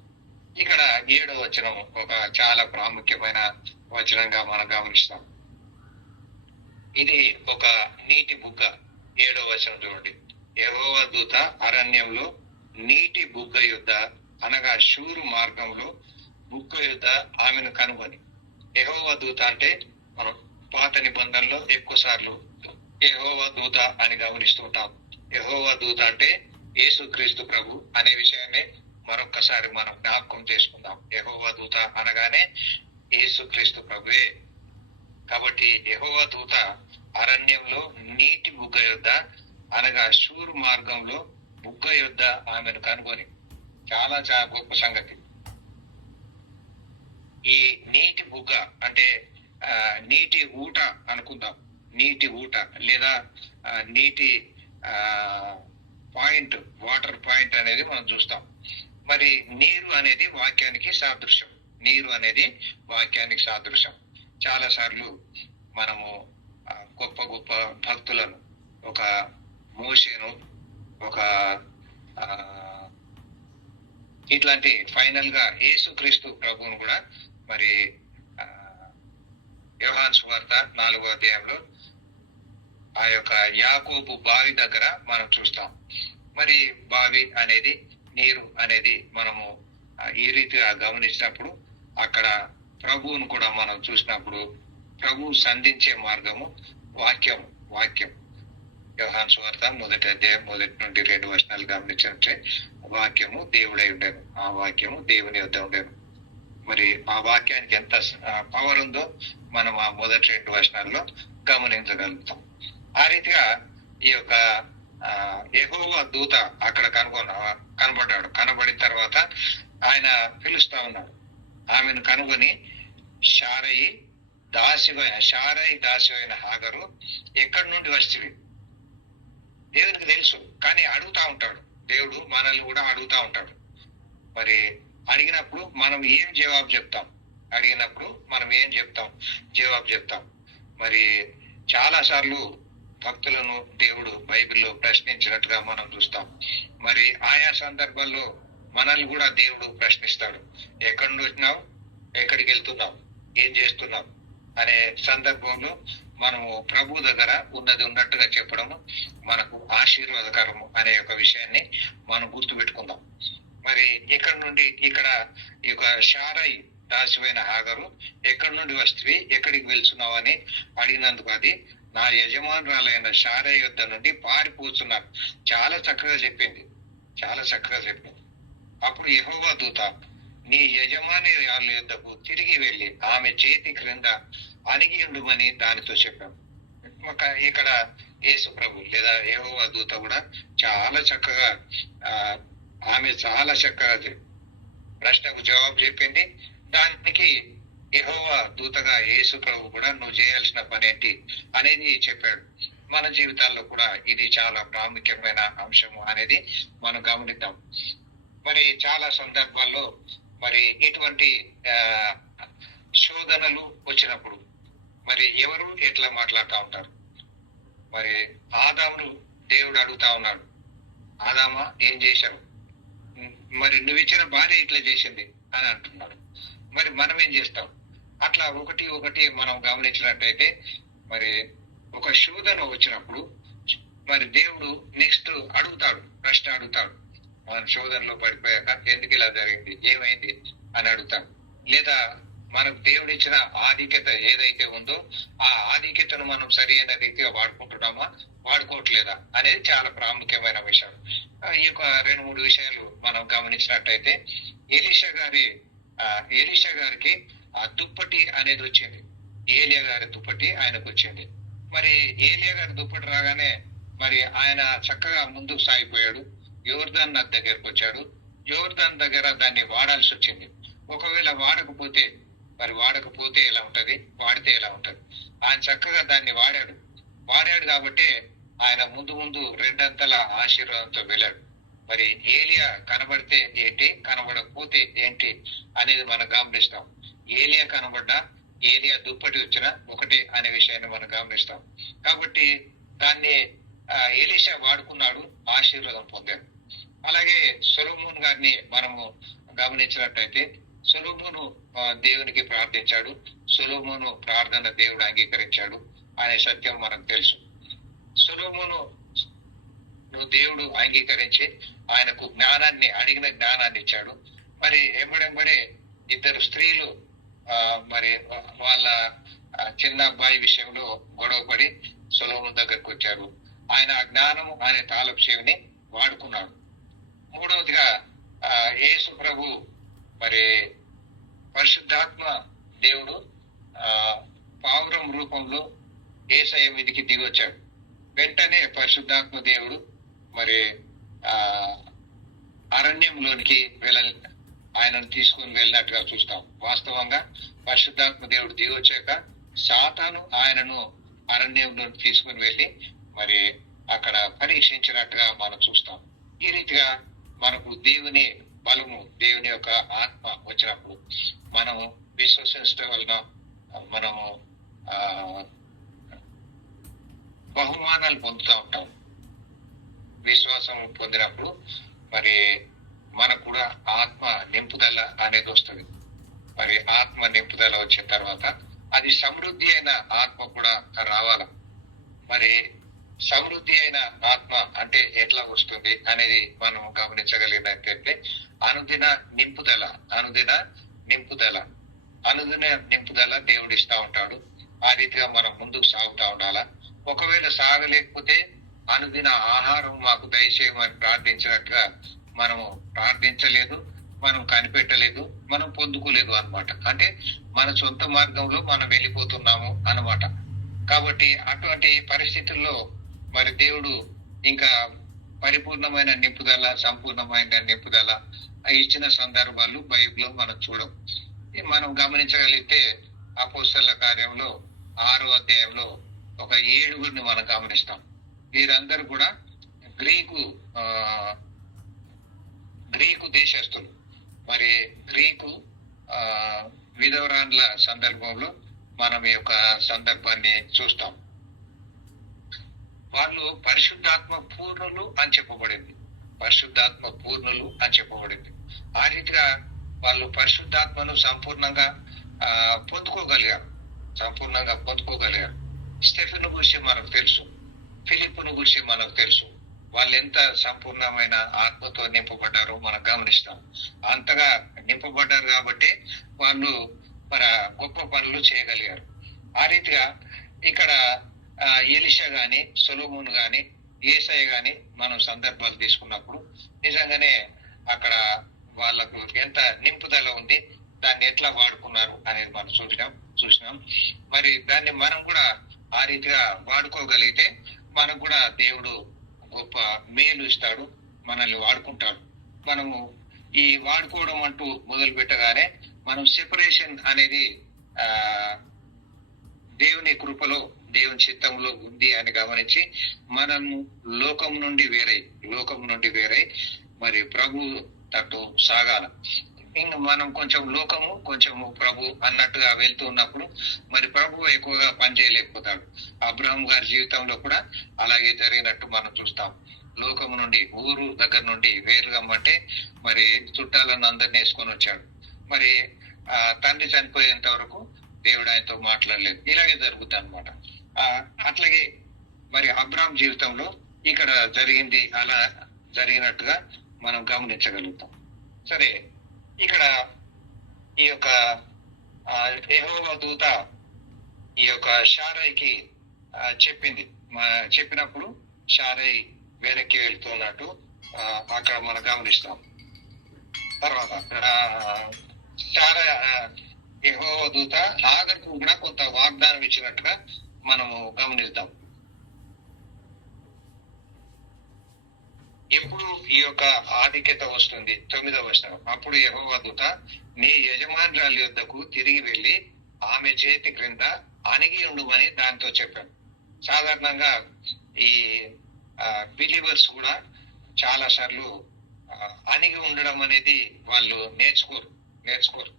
ఇక్కడ 7వ వచనం ఒక చాలా ప్రాముఖ్యమైన వచనంగా మనం గమనిస్తాం. ఇది ఒక నీటి బుగ్గ. 7వ వచనం చూడండి. యెహోవా దూత అరణ్యంలో నీటి బుగ్గ యుద్ధ అనగా షూరు మార్గంలో బుగ్గ యుద్ధ ఆమెను కనుగొని. యెహోవా దూత అంటే మనం పాత నిబంధనలో ఎక్కువ సార్లు యెహోవా దూత అని గమనిస్తూ ఉంటాం. యెహోవా దూత అంటే యేసుక్రీస్తు ప్రభు అనే విషయాన్ని మరొక్కసారి మనం జ్ఞాపకం చేసుకుందాం. యెహోవా దూత అనగానే యేసుక్రీస్తు ప్రభువే. కాబట్టి యెహోవా దూత అరణ్యంలో నీటి బుగ్గ యొద్ద అనగా షూరు మార్గంలో బుగ్గ యొద్ద ఆమెను కనుగొని, చాలా చాలా గొప్ప సంగతి. ఈ నీటి బుగ్గ అంటే నీటి ఊట అనుకుందాం. నీటి ఊట లేదా నీటి పాయింట్, వాటర్ పాయింట్ అనేది మనం చూస్తాం. మరి నీరు అనేది వాక్యానికి సాదృశ్యం. నీరు అనేది వాక్యానికి సాదృశ్యం. చాలా సార్లు మనము గొప్ప గొప్ప భక్తులను, ఒక మోషేను, ఒక ఇట్లాంటి ఫైనల్ గా యేసుక్రీస్తు ప్రభువును కూడా మరి యోహాను సువార్త 4వ అధ్యాయంలో ఆ యొక్క యాకోబు బావి దగ్గర మనం చూస్తాం. మరి బావి అనేది, నీరు అనేది మనము ఈ రీతిగా గమనించినప్పుడు అక్కడ ప్రభువును కూడా మనం చూసినప్పుడు ప్రభు సంధించే మార్గము వాక్యం. యోహాను సువార్త 1వ అధ్యాయం 1 నుండి 2 వచనాలు గమనించే వాక్యము దేవుడై ఉండేను, ఆ వాక్యము దేవుని వద్ద ఉండేను. మరి ఆ వాక్యానికి ఎంత పవర్ ఉందో మనం ఆ మొదటి 2 వచనాల్లో గమనించగలుగుతాం. ఆ రీతిగా ఈ యొక్క యెహోవా దూత అక్కడ కనబడ్డాడు. కనబడిన తర్వాత ఆయన పిలుస్తా ఉన్నాడు. ఆమెను కనుగొని శారయి దాసి అయిన హాగరు ఎక్కడి నుండి వస్తుంది దేవునికి తెలుసు, కానీ అడుగుతా ఉంటాడు. దేవుడు మనల్ని కూడా అడుగుతా ఉంటాడు. మరి అడిగినప్పుడు మనం ఏం జవాబు చెప్తాం? జవాబు చెప్తాం. మరి చాలా సార్లు భక్తులను దేవుడు బైబిల్లో ప్రశ్నించినట్టుగా మనం చూస్తాం. మరి ఆయా సందర్భాల్లో మనల్ని కూడా దేవుడు ప్రశ్నిస్తాడు. ఎక్కడి నుండి వచ్చినావు, ఎక్కడికి వెళ్తున్నావు, ఏం చేస్తున్నావు అనే సందర్భంలో మనము ప్రభు దగ్గర ఉన్నది ఉన్నట్టుగా చెప్పడము మనకు ఆశీర్వాదకరము అనే ఒక విషయాన్ని మనం గుర్తుపెట్టుకుందాం. మరి ఇక్కడ ఈ యొక్క శారయి దాసివైన హాగరు ఎక్కడి నుండి వస్తవి, ఎక్కడికి వెళ్తున్నావు అని అడిగినందుకు అది నా యజమానురాలైన శారయి యొద్ద నుండి పారిపోతున్నారు. చాలా చక్కగా చెప్పింది. అప్పుడు యెహోవా దూత నీ యజమాని వాళ్ళ యొద్దకు తిరిగి వెళ్ళి ఆమె చేతి క్రింద అణిగి ఉండుమని దానితో చెప్పాను. ఇక్కడ యేసు ప్రభు లేదా యెహోవా దూత కూడా చాలా చక్కగా ప్రశ్నకు జవాబు చెప్పింది. దానికి యెహోవా దూతగా యేసు ప్రభు కూడా నువ్వు చేయాల్సిన పని ఏంటి అనేది చెప్పాడు. మన జీవితాల్లో కూడా ఇది చాలా ప్రాముఖ్యమైన అంశము అనేది మనం గమనిద్దాం. మరి చాలా సందర్భాల్లో మరి ఇటువంటి శోధనలు వచ్చినప్పుడు మరి ఎవరు ఎట్లా మాట్లాడుతూ ఉంటారు? మరి ఆదామును దేవుడు అడుగుతా ఉన్నాడు, ఆదామా ఏం చేశావు? మరి నువ్వు ఇచ్చిన భార్య ఇట్లా చేసింది అని అంటున్నాడు. మరి మనం ఏం చేస్తాం? అట్లా ఒకటి మనం గమనించినట్టయితే మరి ఒక శోధన వచ్చినప్పుడు మరి దేవుడు నెక్స్ట్ ప్రశ్న అడుగుతాడు. మన శోధనలో పడిపోయాక ఎందుకు ఇలా జరిగింది, ఏమైంది అని అడుగుతాడు. లేదా మనకు దేవుడు ఇచ్చిన ఆధిక్యత ఏదైతే ఉందో ఆ ఆధిక్యతను మనం సరి అయిన రీతిగా వాడుకుంటున్నామా, వాడుకోవట్లేదా అనేది చాలా ప్రాముఖ్యమైన విషయం. ఈ యొక్క 2-3 విషయాలు మనం గమనించినట్టయితే ఎలీషా గారికి ఆ దుప్పటి అనేది వచ్చింది. ఏలియా గారి దుప్పటి ఆయనకు వచ్చింది. మరి ఏలియా గారి దుప్పటి రాగానే మరి ఆయన చక్కగా ముందుకు సాగిపోయాడు. యోర్దాన్ నది దగ్గరకు వచ్చాడు. యోర్దాన్ దగ్గర దాన్ని వాడాల్సి వచ్చింది. ఒకవేళ వాడకపోతే ఎలా ఉంటది, వాడితే ఎలా ఉంటది? ఆయన చక్కగా దాన్ని వాడాడు కాబట్టి ఆయన ముందు 2 అంతల ఆశీర్వాదంతో వెళ్ళాడు. మరి ఏలియా కనబడితే ఏంటి, కనబడకపోతే ఏంటి అనేది మనం గమనిస్తాం. ఏలియా కనబడ్డా, ఏలియా దుప్పటి వచ్చినా ఒకటే అనే విషయాన్ని మనం గమనిస్తాం. కాబట్టి దాన్ని ఎలీషా వాడుకున్నాడు, ఆశీర్వాదం పొందాడు. అలాగే సొలొమోను గారిని మనము గమనించినట్టయితే సొలొమోను దేవునికి ప్రార్థించాడు. సొలొమోను ప్రార్థన దేవుడు అంగీకరించాడు అనే సత్యం మనకు తెలుసు. సొలొమోను దేవుడు అంగీకరించి ఆయనకు అడిగిన జ్ఞానాన్ని ఇచ్చాడు. మరి ఎంబడే 2 స్త్రీలు మరి వాళ్ళ చిన్న అబ్బాయి విషయంలో గొడవపడి సొలొమోను దగ్గరకు వచ్చారు. ఆయన జ్ఞానము అనే తాళపు చెవిని వాడుకున్నాడు. మూడవదిగా యేసు ప్రభు మరి పరిశుద్ధాత్మ దేవుడు పావురం రూపంలో యేసయ్య మీదికి దిగొచ్చాడు. వెంటనే పరిశుద్ధాత్మ దేవుడు మరి అరణ్యంలోనికి ఆయనను తీసుకుని వెళ్ళినట్టుగా చూస్తాం. వాస్తవంగా పరిశుద్ధాత్మ దేవుడు దిగొచ్చాక సాతాను ఆయనను అరణ్యంలో తీసుకుని వెళ్ళి మరి అక్కడ పరీక్షించినట్టుగా మనం చూస్తాం. ఈ రీతిగా మనకు దేవుని బలము, దేవుని యొక్క ఆత్మ వచ్చినప్పుడు మనము విశ్వసించడం వలన మనము బహుమానాలు పొందుతూ ఉంటాం. విశ్వాసం పొందినప్పుడు మరి మనకు కూడా ఆత్మ నింపుదల అనేది వస్తుంది. మరి ఆత్మ నింపుదల వచ్చిన తర్వాత అది సమృద్ధి అయిన ఆత్మ కూడా రావాల. మరి సమృద్ధి అయిన ఆత్మ అంటే ఎట్లా వస్తుంది అనేది మనం గమనించగలిగినట్లయితే అనుదిన నింపుదల దేవుడు ఇస్తా ఉంటాడు. ఆ రీతిగా మనం ముందుకు సాగుతా ఉండాలా. ఒకవేళ సాగలేకపోతే అనుదిన ఆహారం మాకు దయచేయమని ప్రార్థించినట్టుగా మనము ప్రార్థించలేదు, మనం కనిపెట్టలేదు, మనం పొందుకోలేదు అన్నమాట. అంటే మన సొంత మార్గంలో మనం వెళ్ళిపోతున్నాము అన్నమాట. కాబట్టి అటువంటి పరిస్థితుల్లో మరి దేవుడు ఇంకా పరిపూర్ణమైన నింపుదల, సంపూర్ణమైన నింపుదల ఇచ్చిన సందర్భాలు బైబిల్లో మనం చూడం. మనం గమనించగలిగితే అపోస్తలుల కార్యంలో 6వ అధ్యాయంలో ఒక 7గురిని మనం గమనిస్తాం. వీరందరూ కూడా గ్రీకు దేశస్తులు. మరి గ్రీకు విధవరాన్ల సందర్భంలో మనం ఈ యొక్క సందర్భాన్ని చూస్తాం. వాళ్ళు పరిశుద్ధాత్మ పూర్ణులు అని చెప్పబడింది. ఆ రీతిగా వాళ్ళు పరిశుద్ధాత్మను సంపూర్ణంగా పొందుకోగలిగారు. స్టెఫెను గురించి మనకు తెలుసు, ఫిలిప్పును గురించి మనకు తెలుసు. వాళ్ళు ఎంత సంపూర్ణమైన ఆత్మతో నింపబడ్డారో మనం గమనిస్తాం. అంతగా నింపబడ్డారు కాబట్టి వాళ్ళు మరి గొప్ప పనులు చేయగలిగారు. ఆ రీతిగా ఇక్కడ ఎలీషా గాని, సొలొమోను గాని, యేసయ్య గాని మనం సందర్భాలు తీసుకున్నప్పుడు నిజంగానే అక్కడ వాళ్ళకు ఎంత నింపుదల ఉంది, దాన్ని ఎట్లా వాడుకున్నారు అనేది మనం చూసినాం. మరి దాన్ని మనం కూడా ఆ రీతిగా వాడుకోగలిగితే మనకు కూడా దేవుడు గొప్ప మేలు ఇస్తాడు, మనల్ని వాడుకుంటాడు. మనము ఈ వాడుకోవడం అంటూ మొదలు పెట్టగానే మనం సెపరేషన్ అనేది దేవుని కృపలో, దేవుని చిత్తంలో ఉంది అని గమనించి మనము లోకం నుండి వేరై మరి ప్రభు తట్టు సాగాల. ఇంకా మనం కొంచెం లోకము, కొంచెము ప్రభు అన్నట్టుగా వెళ్తూ ఉన్నప్పుడు మరి ప్రభు ఎక్కువగా పనిచేయలేకపోతాడు. అబ్రహాం గారి జీవితంలో కూడా అలాగే జరిగినట్టు మనం చూస్తాం. లోకము నుండి, ఊరు దగ్గర నుండి వేరుగా అంటే మరి చుట్టాలను అందరినీ వేసుకొని వచ్చాడు. మరి తండ్రి చనిపోయేంత వరకు దేవుడు ఆయనతో మాట్లాడలేదు. ఇలాగే జరుగుతుంది అనమాట. అట్లాగే మరి అబ్రహాం జీవితంలో ఇక్కడ జరిగింది అలా జరిగినట్టుగా మనం గమనించగలుగుతాం. సరే, ఇక్కడ ఈ యొక్క యెహోవా దూత ఈ యొక్క షారైకి చెప్పినప్పుడు షారై వెనక్కి వెళ్తున్నట్టు అక్కడ మనం గమనిస్తాం. తర్వాత యెహోవా దూత హాగరుకు కూడా కొంత వాగ్దానం ఇచ్చినట్టుగా మనము గమనిస్తాం. ఎప్పుడు ఈ యొక్క ఆధిక్యత వస్తుంది? 9వ వచనం. అప్పుడు యెహోవా దూత నీ యజమానురాలి యొద్దకు తిరిగి వెళ్ళి ఆమె చేతి క్రింద అణిగి ఉండుమని దాంతో చెప్పాను. సాధారణంగా ఈ బిలీవర్స్ కూడా చాలా సార్లు అణిగి ఉండడం అనేది వాళ్ళు నేర్చుకోరు.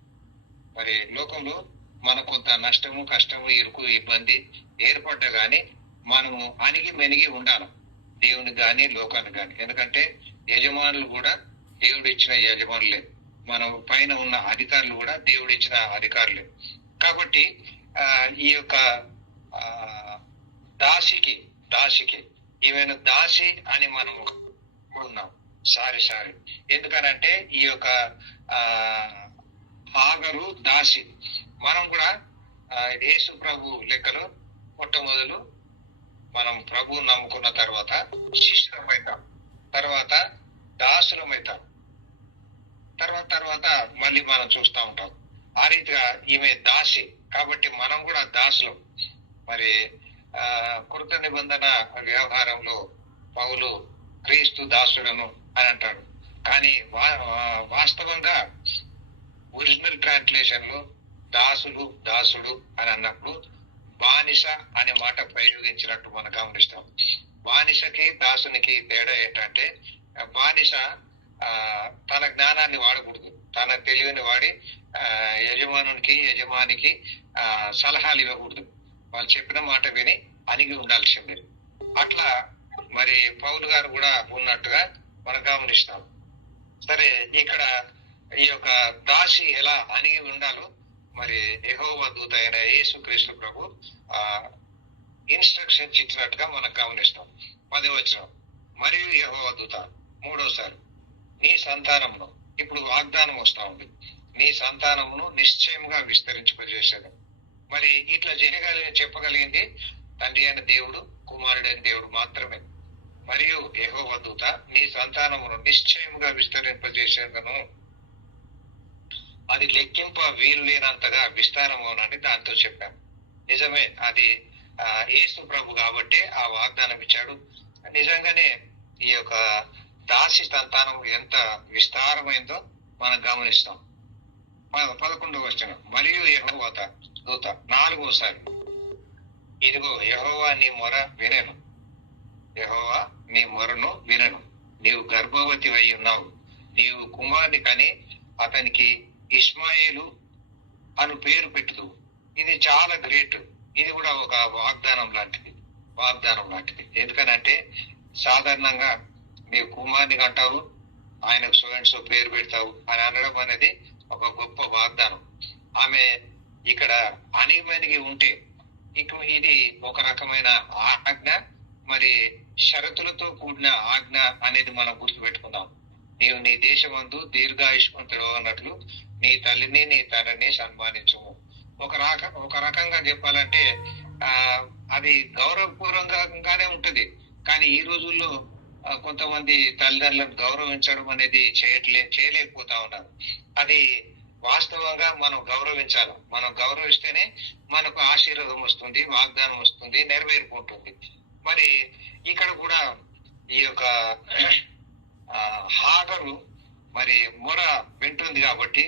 మరి లోకంలో మనకు కొంత నష్టము, కష్టము, ఇరుకు, ఇబ్బంది ఏర్పడ్డా గానీ మనము అణిగి మెనిగి ఉండాలి, దేవుని గాని లోకానికి గాని. ఎందుకంటే యజమానులు కూడా దేవుడు ఇచ్చిన యజమానులే, మనం పైన ఉన్న అధికారులు కూడా దేవుడు ఇచ్చిన అధికారులే. కాబట్టి ఈ యొక్క దాసికి ఈమెను దాసి అని మనం ఉన్నాం. సారీ ఎందుకనంటే ఈ యొక్క హాగరు దాసి. మనం కూడా యేసు ప్రభు లెక్కలో మొట్టమొదలు మనం ప్రభువు నమ్ముకున్న తర్వాత శిష్యులమవుతాం, తర్వాత దాసులమవుతాం, తర్వాత మళ్ళీ మనం చూస్తూ ఉంటాం. ఆ రీతిగా ఈమె దాసి కాబట్టి మనం కూడా దాసులం. మరి కృత నిబంధన వ్యవహారంలో పౌలు క్రీస్తు దాసుడను అని అంటాడు. కానీ వాస్తవంగా ఒరిజినల్ ట్రాన్స్లేషన్ లో దాసుడు అని అన్నప్పుడు బానిస అనే మాట ప్రయోగించినట్టు మనం గమనిస్తాం. బానిసకి దాసునికి తేడా ఏంటంటే బానిస తన జ్ఞానాన్ని వాడకూడదు, తన తెలివిని వాడి యజమానికి సలహాలు ఇవ్వకూడదు, వాళ్ళు చెప్పిన మాట విని అణిగి ఉండాల్సిందే. అట్లా మరి పౌలు గారు కూడా ఉన్నట్టుగా మనం గమనిస్తాం. సరే, ఇక్కడ ఈ యొక్క దాసి ఎలా అణిగి ఉండాలో మరి యెహోవా దూత అయిన యేసుక్రీస్తు ప్రభు ఇన్స్ట్రక్షన్స్ ఇచ్చినట్టుగా మనం గమనిస్తాం. 10వ వచనం, మరియు యెహోవా దూత మూడోసారి నీ సంతానమును, ఇప్పుడు వాగ్దానం వస్తా ఉంది, నీ సంతానమును నిశ్చయముగా విస్తరింపజేశాను. మరి ఇట్లా చెప్పగలిగింది తండ్రి అయిన దేవుడు, కుమారుడైన దేవుడు మాత్రమే. మరియు యెహోవా దూత నీ సంతానమును నిశ్చయముగా విస్తరింపజేసేదను, అది లెక్కింప వీలు లేనంతగా విస్తారమవునని దాంతో చెప్పాం. నిజమే, అది యేసు ప్రభు కాబట్టి ఆ వాగ్దానం ఇచ్చాడు. నిజంగానే ఈ యొక్క దాసి సంతానం ఎంత విస్తారమైందో మనం గమనిస్తాం. 11వ వచనం, మరియు యెహోవా దూత నాలుగోసారి, ఇదిగో యెహోవా నీ మొర వినెను, యెహోవా నీ మొరను వినెను, నీవు గర్భవతి అయి ఉన్నావు, నీవు కుమారుని కని అతనికి ఇష్మాయేలు అను పేరు పెట్టుదు. ఇది చాలా గ్రేట్. ఇది కూడా ఒక వాగ్దానం లాంటిది. ఎందుకనంటే సాధారణంగా నీవు కుమారుని అంటావు, ఆయనకు సో పేరు పెడతావు అని అనడం అనేది ఒక గొప్ప వాగ్దానం. ఆమె ఇక్కడ అణిగిమణిగి ఉంటే ఇది ఒక రకమైన ఆజ్ఞ, మరి షరతులతో కూడిన ఆజ్ఞ అనేది మనం గుర్తుపెట్టుకుందాం. నీవు నీ దేశమందు దీర్ఘాయుష్మంతుడు అన్నట్లు నీ తల్లిని నీ తండ్రిని సన్మానించుము. ఒక రకంగా చెప్పాలంటే అది గౌరవపూర్వకంగానే ఉంటది. కానీ ఈ రోజుల్లో కొంతమంది తల్లిదండ్రులను గౌరవించడం అనేది చేయలేకపోతా ఉన్నారు. అది వాస్తవంగా మనం గౌరవించాలి. మనం గౌరవిస్తేనే మనకు ఆశీర్వాదం వస్తుంది, వాగ్దానం వస్తుంది, నెరవేర్పు ఉంటుంది. మరి ఇక్కడ కూడా ఈ యొక్క హాగరు మరి మొర వింటుంది కాబట్టి,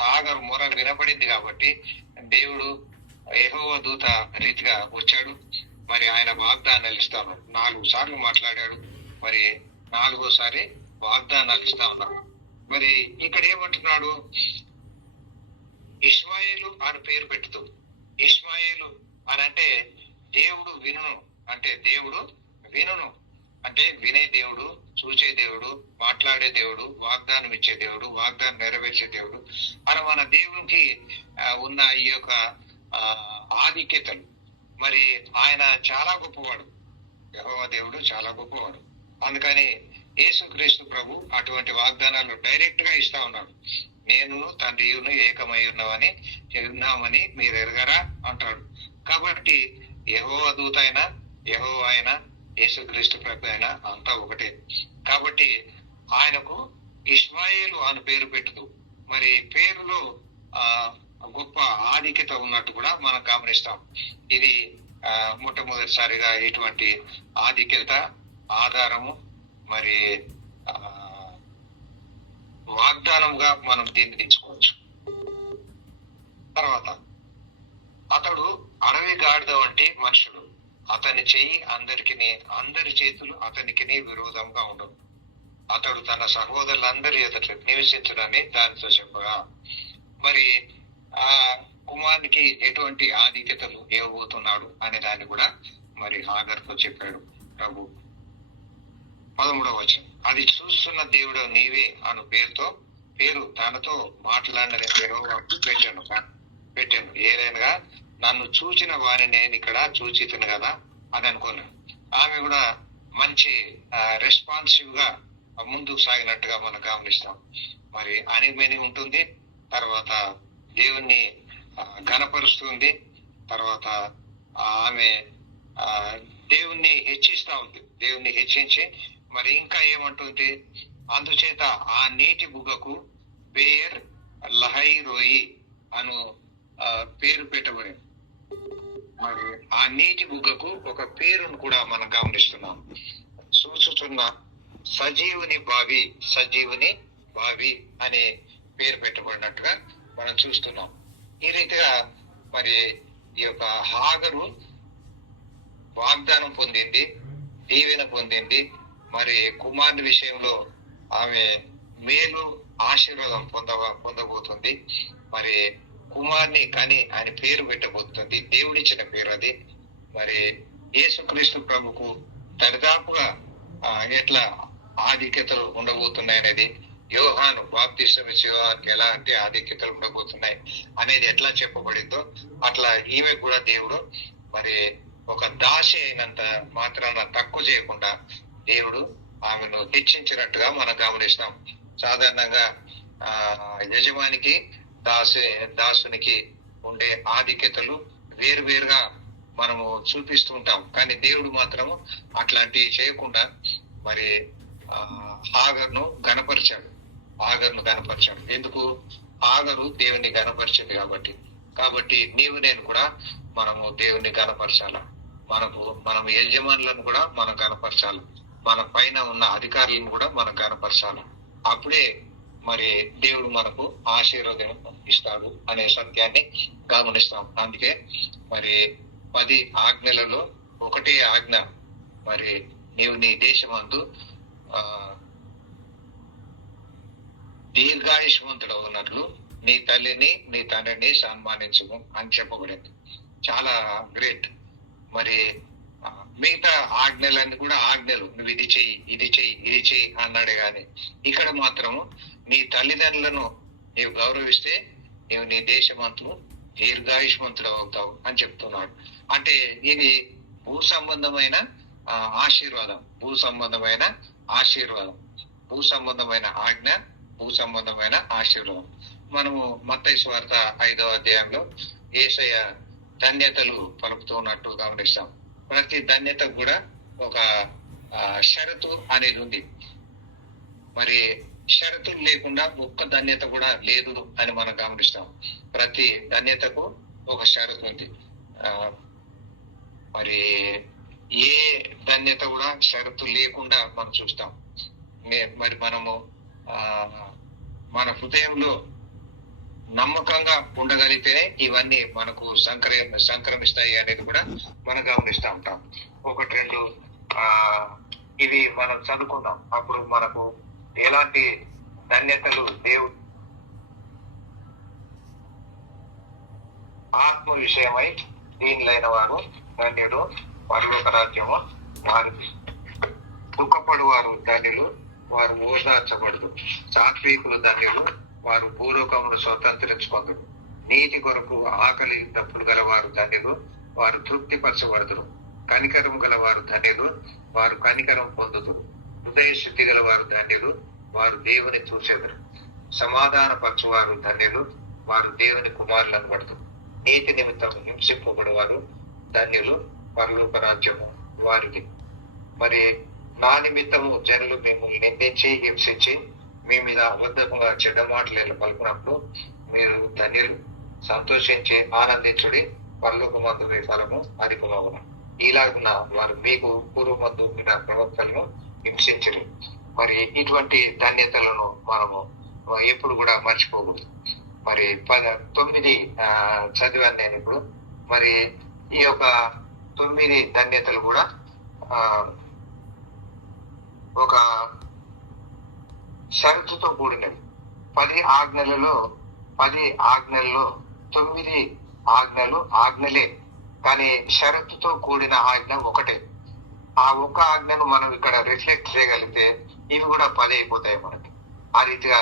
హాగరు మొర వినపడింది కాబట్టి దేవుడు యెహోవా దూత రీతిగా వచ్చాడు. మరి ఆయన వాగ్దానాలు ఇస్తాను 4 సార్లు మాట్లాడాడు. మరి 4వసారి వాగ్దానాలు ఇస్తా ఉన్నాడు. మరి ఇక్కడ ఏమంటున్నాడు, ఇష్మాయేలు అని పేరు పెట్టుతూ. ఇష్మాయేలు అని అంటే దేవుడు వినును, అంటే వినే దేవుడు, చూచే దేవుడు, మాట్లాడే దేవుడు, వాగ్దానం ఇచ్చే దేవుడు, వాగ్దానం నెరవేర్చే దేవుడు అని మన దేవునికి ఉన్న ఈ యొక్క ఆధిక్యతలు. మరి ఆయన చాలా గొప్పవాడు, యెహోవా దేవుడు చాలా గొప్పవాడు. అందుకని యేసుక్రీస్తు ప్రభు అటువంటి వాగ్దానాలు డైరెక్ట్ గా ఇస్తా ఉన్నాడు. నేను తండ్రియును ఏకమై ఉన్నామని మీరు ఎరగరా అంటాడు. కాబట్టి యెహోవా దూత అయినా, యెహోవా అయినా, యేసుక్రీస్తు ప్రభు అయినా అంతా ఒకటే. కాబట్టి ఆయనకు ఇష్మాయేలు అని పేరు పెట్టుదు. మరి పేరులో గొప్ప ఆధిక్యత ఉన్నట్టు కూడా మనం గమనిస్తాం. ఇది మొట్టమొదటిసారిగా ఇటువంటి ఆధిక్యత, ఆధారము, మరి వాగ్దానంగా మనం దీన్ని తీసుకోవచ్చు. తర్వాత అతడు అడవి గాడిద వంటి మనుషుడు, అతని చెయ్యి అందరి చేతులు అతనికి విరోధంగా ఉండవు. అతడు తన సహోదరులందరి ఎదుట నివసించడని దానితో చెప్పగా, మరి ఆ కుమారునికి ఎటువంటి ఆధిక్యతలు ఇవ్వబోతున్నాడు అనే దాన్ని కూడా మరి హాగర్తో చెప్పాడు ప్రభు. 13వ వచనం, అది చూస్తున్న దేవుడు నీవే అను పేరు తనతో మాట్లాడిన పెట్టాను. ఏదైనా నన్ను చూచిన వారిని నేను ఇక్కడ చూచితును కదా అని అనుకున్నాను. ఆమె కూడా మంచి రెస్పాన్సివ్ గా ముందుకు సాగినట్టుగా మనం గమనిస్తాం. మరి అణిగిమణి ఉంటుంది, తర్వాత దేవుణ్ణి ఘనపరుస్తుంది. తర్వాత ఆమె దేవుణ్ణి హెచ్చిస్తా ఉంది. దేవుణ్ణి హెచ్చించి మరి ఇంకా ఏమంటుంది, అందుచేత ఆ నీటి బుగ్గకు బేర్ లహై రోయి అను పేరు పెట్టబడింది. మరి ఆ నీటి బుగ్గకు ఒక పేరును కూడా మనం గమనిస్తున్నాం. సూచుతున్న సజీవుని బావి అనే పేరు పెట్టబడినట్టుగా మనం చూస్తున్నాం. ఈ రీతిగా మరి ఈ యొక్క హాగరు వాగ్దానం పొందింది, దీవెన పొందింది. మరి కుమారుని విషయంలో ఆమె మేలు ఆశీర్వాదం పొందబోతుంది. మరి కుమార్ని కని ఆయన పేరు పెట్టబోతుంది. దేవుడిచ్చిన పేరు అది. మరి యేసుక్రీస్తు ప్రభుకు దరిదాపుగా ఎట్లా ఆధిక్యతలు ఉండబోతున్నాయి యోహాను బాప్తిస్మం ఇచ్చేవారికి ఎలాంటి ఆధిక్యతలు ఉండబోతున్నాయి అనేది ఎట్లా చెప్పబడిందో అట్లా ఈమె కూడా దేవుడు మరి ఒక దాసి అయినంత మాత్రాన తక్కువ చేయకుండా దేవుడు ఆమెను హెచ్చించినట్టుగా మనం గమనిస్తాం. సాధారణంగా యజమానికి దాసునికి ఉండే ఆధిక్యతలు వేరువేరుగా మనము చూపిస్తూ ఉంటాం. కానీ దేవుడు మాత్రము అట్లాంటివి చేయకుండా మరి హాగర్ను గణపరిచాడు. ఎందుకు? హాగరు దేవుని గణపరిచింది కాబట్టి నీవు నేను కూడా మనము దేవుని గణపరచాల. మనం యజమానులను కూడా మనం గణపరచాలి. మన పైన ఉన్న అధికారులను కూడా మనం గణపరచాలి. అప్పుడే మరి దేవుడు మనకు ఆశీర్వాదం ఇస్తాడు అనే సత్యాన్ని గమనిస్తాం. అందుకే మరి 10 ఆజ్ఞలలో ఒకటే ఆజ్ఞ, మరి నీవు నీ దేశమందు దీర్ఘాయుష్మంతుడు ఉన్నట్లు నీ తల్లిని నీ తండ్రిని సన్మానించుము అని చెప్పబడింది. చాలా గ్రేట్. మరి మిగతా ఆజ్ఞలన్నీ కూడా ఆజ్ఞలు, నువ్వు ఇది చెయ్యి అన్నాడే గాని ఇక్కడ మాత్రము నీ తల్లిదండ్రులను నీవు గౌరవిస్తే నీవు నీ దేశమంతు దీర్ఘాయుష్మంతుడు అవుతావు అని చెప్తున్నాడు. అంటే ఇది భూ సంబంధమైన ఆశీర్వాదం, భూ సంబంధమైన ఆజ్ఞ, భూ సంబంధమైన ఆశీర్వాదం. మనము మత్తయి సువార్త 5వ అధ్యాయంలో యేసయ్య ధన్యతలు పలుకుతూ ఉన్నట్టు గమనిస్తాం. ప్రతి ధన్యత కూడా ఒక షరతు అనేది ఉంది. మరి షరతులు లేకుండా ఒక్క ధన్యత కూడా లేదు అని మనం గమనిస్తాం. ప్రతి ధన్యతకు ఒక షరతు ఉంది. మరి ఏ ధన్యత కూడా షరతు లేకుండా మనం చూస్తాం. మరి మనము మన హృదయంలో నమ్మకంగా ఉండగలిగితేనే ఇవన్నీ మనకు సంక్రమిస్తాయి అనేది కూడా మనం గమనిస్తూ ఉంటాం. 1-2 ఇది మనం చదువుకుందాం. అప్పుడు మనకు ఎలాంటి ధన్యతలు దేవుడు ఆత్మ విషయమై దీనిలైన వారు ధన్యుడు, పరలోక రాజ్యము వారికి. దుఃఖపడు వారు ధన్యులు, వారు ఓదార్చబడదు. సాత్వికులు ధన్యులు, వారు భూలోకమును స్వతంత్రించుకొందురు. నీతి కొరకు ఆకలి తప్పులు గల వారు ధన్యులు, వారు తృప్తిపరచబడుదురు. కనికరం గల వారు ధన్యులు, వారు కనికరం పొందుదురు. హృదయ శుద్ధి గల వారు ధన్యులు, వారు దేవుని చూచెదరు. సమాధాన పరచువారు ధన్యులు, వారు దేవుని కుమారులను పడుతురు. నీతి నిమిత్తం హింసింపబడి వారు ధన్యులు, పరలోక రాజ్యము వారికి. మరి నా నిమిత్తము జనులు మిమ్మల్ని నిందించి హింసించి మీ మీద అబద్ధంగా చెడ్డ మాటలు పలుకున్నప్పుడు మీరు ధన్యులు. సంతోషించి ఆనందించుడి, పరలోకమందు మీ ఫలము అధికమగును. ఇలాగున వారు మీకు పూర్వమందు విన ప్రవక్తలను హింసించరు. మరి ఇటువంటి ధన్యతలను మనము ఎప్పుడు కూడా మర్చిపోకూడదు. మరి 9 చదివాను నేను ఇప్పుడు. మరి ఈ యొక్క 9 ధన్యతలు కూడా ఒక షరతుతో కూడినవి. 10 ఆజ్ఞలలో 9 ఆజ్ఞలే, కానీ షరతుతో కూడిన ఆజ్ఞ ఒకటే. ఆ ఒక్క ఆజ్ఞను మనం ఇక్కడ రిఫ్లెక్ట్ చేయగలిగితే ఇవి కూడా 10 అయిపోతాయి మనకి. ఆ రీతిగా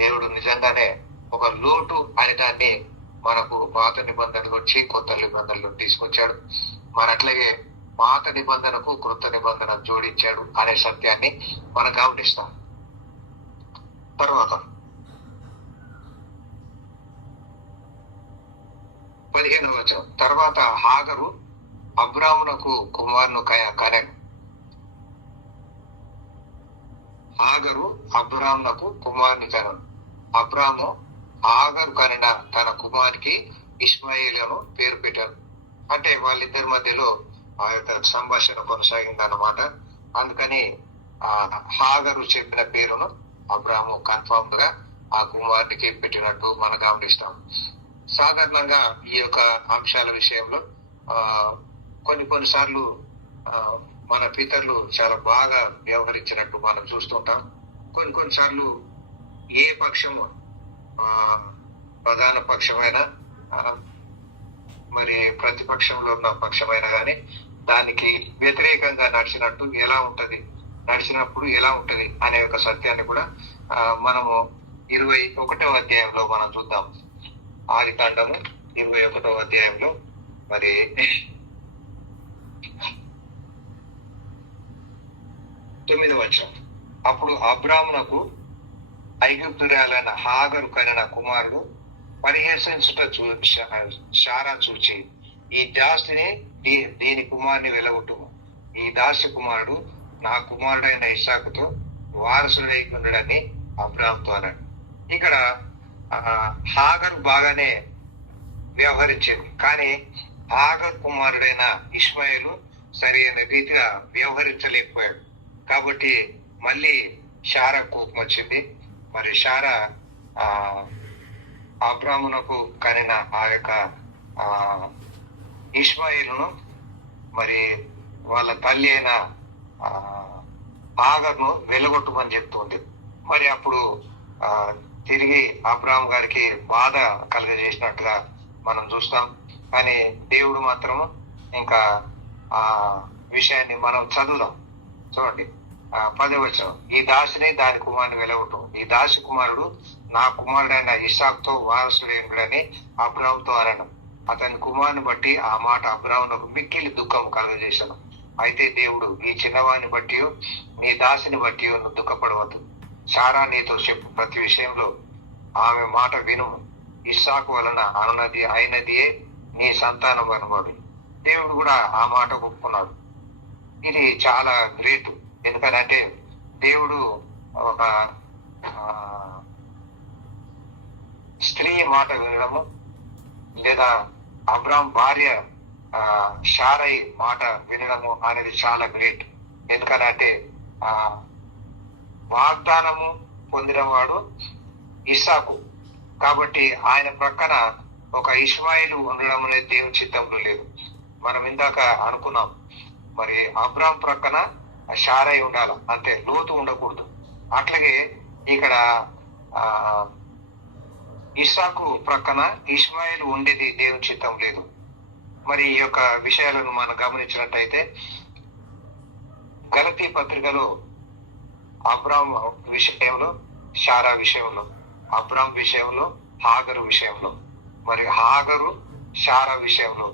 దేవుడు నిజంగానే ఒక లోటు అనే దాన్ని మనకు పాత నిబంధనలు వచ్చి కొత్త నిబంధనలు తీసుకొచ్చాడు. మరి అట్లాగే పాత నిబంధనకు కృత నిబంధన జోడించాడు అనే సత్యాన్ని మనం గమనిస్తాం. తర్వాత 15వ వచనం. తర్వాత హాగరు అబ్రామునకు కుమారును కనెను. హాగరు అబ్రామునకు కుమారుని కనెను. అబ్రాము హాగరు కనిన తన కుమారునికి ఇష్మాయేలును పేరు పెట్టారు. అంటే వాళ్ళిద్దరి మధ్యలో ఆ యొక్క సంభాషణ కొనసాగిందన్నమాట. అందుకని హాగరు చెప్పిన పేరును అబ్రాము కన్ఫర్మ్ గా ఆ కుమారునికి పెట్టినట్టు మనం గమనిస్తాం. సాధారణంగా ఈ యొక్క అంశాల విషయంలో కొన్నిసార్లు మన పితరులు చాలా బాగా వ్యవహరించినట్టు మనం చూస్తుంటాం. కొన్నిసార్లు ఏ పక్షము ప్రధాన పక్షమైన మరి ప్రతిపక్షంలో ఉన్న పక్షమైన కానీ దానికి వ్యతిరేకంగా నడిచినప్పుడు ఎలా ఉంటది అనే ఒక సత్యాన్ని కూడా మనము 21వ అధ్యాయంలో మనం చూద్దాం. ఆదికాండము 21వ అధ్యాయంలో మరి 9వ వచనం. అప్పుడు అబ్రామునకు ఐగుప్తురాలైన హాగరు కనిన కుమారుడు పరిహసించుట శారా చూచి, ఈ దాసిని దీని కుమారుని వెలగొట్టుము. ఈ దాసి కుమారుడు నా కుమారుడైన ఇస్సాకుతో వారసుడై ఉండడని అబ్రాముతో అన్నాడు. ఇక్కడ హాగరు బాగానే వ్యవహరించింది, కానీ హాగరు కుమారుడైన ఇష్మాయేలు సరైన రీతిగా వ్యవహరించలేకపోయాడు. కాబట్టి మళ్ళీ శారా కోపం వచ్చింది. మరి శారా అబ్రామునకు కనిన ఆ యొక్క ఇష్మాయేలును మరి వాళ్ళ తల్లి అయిన హాగరును వెలుగొట్టుమని చెప్తుంది. మరి అప్పుడు తిరిగి అబ్రాహం గారికి బాధ కలుగజేసినట్టుగా మనం చూస్తాం. కానీ దేవుడు మాత్రము ఇంకా ఆ విషయాన్ని మనం చదువుదాం. చూడండి 10వ వచనం. ఈ దాసిని దాని కుమారుని వెలగొట్టు. ఈ దాసి కుమారుడు నా కుమారుడైన ఇస్సాకుతో వారసుడైనడని అబ్రాముతో అనను. అతని కుమారుని బట్టి ఆ మాట అబ్రామునకు మిక్కిలి దుఃఖం కలుగజేశాను. అయితే దేవుడు ఈ చిన్నవాడిని బట్టి నీ దాసిని బట్టి నువ్వు దుఃఖపడవద్దు. శారా నీతో చెప్పు ప్రతి విషయంలో ఆమె మాట విను. ఇస్సాకు వలన అయినదియే నీ సంతానం అనబడి. దేవుడు కూడా ఆ మాట ఒప్పుకున్నాడు. ఇది చాలా గ్రేట్. ఎందుకంటే దేవుడు ఒక స్త్రీ మాట వినడము లేదా అబ్రాం భార్య శారై మాట వినడము అనేది చాలా గ్రేట్. ఎందుకంటే వాగ్దానము పొందినవాడు ఇస్సాకు. కాబట్టి ఆయన ప్రక్కన ఒక ఇష్మాయిలు ఉండడం అనేది దేవుని చిత్తంలో లేదు. మనం ఇందాక అనుకున్నాం, మరి అబ్రాం ప్రక్కన శారై ఉండాలి, అంటే లోతు ఉండకూడదు. అట్లాగే ఇక్కడ ఇస్సాకు ప్రక్కన ఇష్మాయిలు ఉండేది దేవుని చిత్తం లేదు. మరి ఈ యొక్క విషయాలను మనం గమనించినట్టయితే గలతీ పత్రికలో అబ్రాం విషయంలో, శారా విషయంలో, అబ్రాం విషయంలో, హాగరు విషయంలో, మరి హాగరు శారా విషయంలో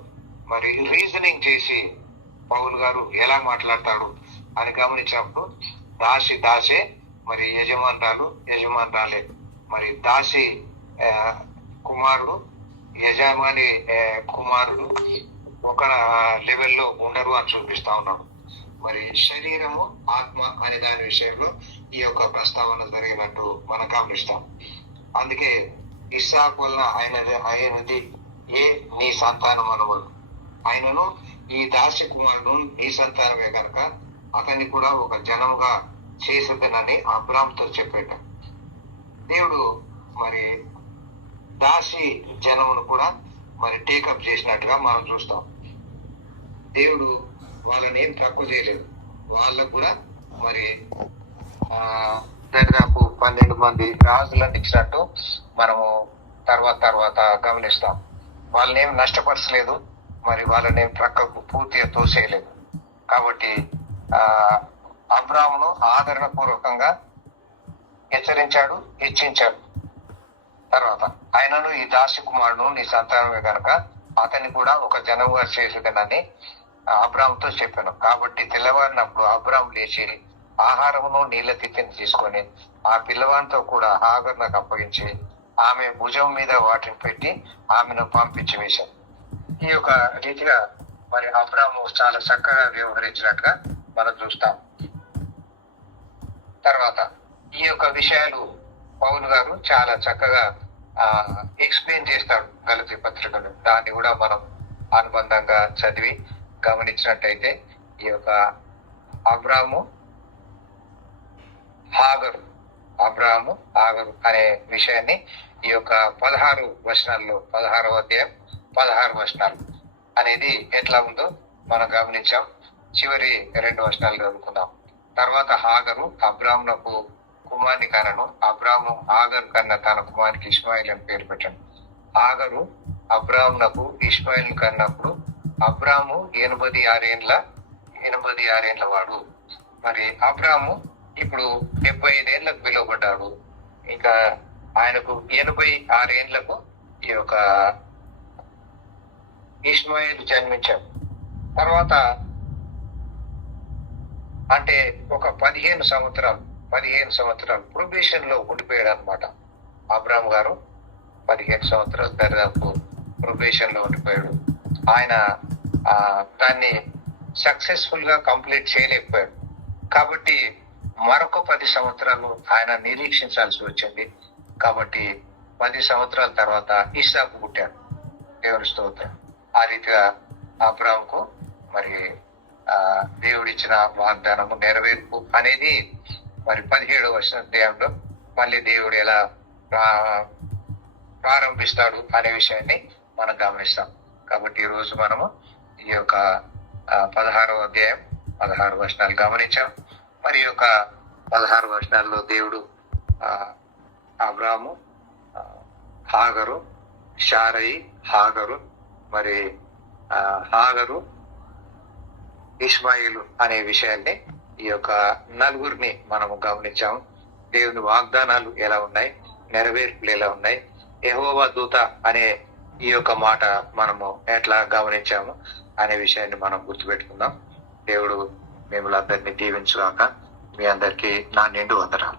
మరి రీజనింగ్ చేసి పౌలు గారు ఎలా మాట్లాడతాడు అని గమనించినప్పుడు దాసే, మరి యజమానురాలే. మరి దాసి కుమారుడు యజమాని కుమారుడు ఒక లెవెల్లో ఉండరు అని చూపిస్తా ఉన్నాడు. మరి శరీరము ఆత్మ అనే దాని విషయంలో ఈ యొక్క ప్రస్తావన జరిగినట్టు మనం గమనిస్తాం. అందుకే ఇస్సాకు వలన అయినది నీ సంతానం అనవాడు. ఆయనను ఈ దాసి కుమారుడు నీ సంతానమే కనుక అతన్ని కూడా ఒక జనముగా చేసేదనని అబ్రాముతో చెప్పాడు. దేవుడు మరి దాసి జనమును కూడా మరి టేకప్ చేసినట్టుగా మనం చూస్తాం. దేవుడు వాళ్ళని ఏం తక్కువ చేయలేదు. వాళ్ళకు కూడా మరి దాదాపు 12 మంది రాజులను ఇచ్చినట్టు మనము తర్వాత గమనిస్తాం. వాళ్ళని ఏం నష్టపరచలేదు, మరి వాళ్ళని ఏం ప్రక్కకు పూర్తిగా తోసేయలేదు. కాబట్టి అబ్రామును ఆదరణ పూర్వకంగా హెచ్చరించాడు, హెచ్చించాడు. తర్వాత ఆయనను ఈ దాసి కుమారుడు నీ సంతానమే కనుక అతన్ని కూడా ఒక జనముగా చేసేదనని అబ్రాముతో చెప్పాను. కాబట్టి తెల్లవారినప్పుడు అబ్రాము లేచి ఆహారమును నీళ్ల తిత్తిని తీసుకొని ఆ పిల్లవాడితో కూడా హాగరునకు అప్పగించి ఆమె భుజం మీద వాటిని పెట్టి ఆమెను పంపించి వేశాను. ఈ యొక్క రీతిగా మరి అబ్రాము చాలా చక్కగా వ్యవహరించినట్టుగా మనం చూస్తాం. తర్వాత ఈ యొక్క విషయాలు పౌలు గారు చాలా చక్కగా ఎక్స్ప్లెయిన్ చేస్తాడు గలతీ పత్రికలు. దాన్ని కూడా మనం అనుబంధంగా చదివి గమనించినట్టయితే ఈ యొక్క అబ్రాము హాగరు అనే విషయాన్ని ఈ యొక్క 16 వచనాల్లో 16వ అధ్యాయం 16 వచనాలు అనేది ఎట్లా ఉందో మనం గమనించాం. చివరి 2 వచనాలు చదువుకుందాం. తర్వాత హాగరు అబ్రామునకు కుమారుని కనను. అబ్రాము హాగరు కన్న తన కుమారునికి ఇష్మాయిల్ అని పేరు పెట్టాడు. హాగరు అబ్రామునకు ఇష్మాయిల్ కన్నప్పుడు అబ్రాము 86 ఏండ్ల వాడు. మరి అబ్రాము ఇప్పుడు 75 ఏళ్లకు పిలువబడ్డాడు. ఇంకా ఆయనకు 86 ఏండ్లకు ఈ యొక్క ఇష్మాయిల్ జన్మించాడు. తర్వాత అంటే ఒక 15 సంవత్సరాలు ప్రొబేషన్ లో ఉండిపోయాడు అనమాట. అబ్రామ్ గారు 15 సంవత్సరాలు దరిదాపు ప్రొబేషన్ లో ఉండిపోయాడు. ఆయన దాన్ని సక్సెస్ఫుల్ గా కంప్లీట్ చేయలేకపోయాడు. కాబట్టి మరొక 10 సంవత్సరాలు ఆయన నిరీక్షించాల్సి వచ్చింది. కాబట్టి 10 సంవత్సరాల తర్వాత ఇస్సాకు పుట్టాడు. దేవుని స్తోత్రం. ఆ రీతిగా అబ్రాముకు మరి దేవుడిచ్చిన వాగ్దానము నెరవేర్పు అనేది మరి 17వ అధ్యాయంలో మళ్ళీ దేవుడు ఎలా ప్రారంభిస్తాడు అనే విషయాన్ని మనం గమనిస్తాం. కాబట్టి ఈ రోజు మనము ఈ యొక్క 16వ అధ్యాయం 16 వచనాలు గమనించాం. మరి ఈ యొక్క 16 వచనాల్లో దేవుడు అబ్రాము, హాగరు, షారయి, హాగరు, మరి హాగరు, ఇష్మాయిలు అనే విషయాన్ని ఈ యొక్క నలుగురిని మనము గమనించాము. దేవుని వాగ్దానాలు ఎలా ఉన్నాయి, నెరవేర్పులు ఎలా ఉన్నాయి, యెహోవా దూత అనే ఈ యొక్క మాట మనము ఎట్లా గమనించాము అనే విషయాన్ని మనం గుర్తుపెట్టుకుందాం. దేవుడు మిమ్మల్ని అందరినీ దీవించుగాక. మీ అందరికీ నా నిండు వందనాలు.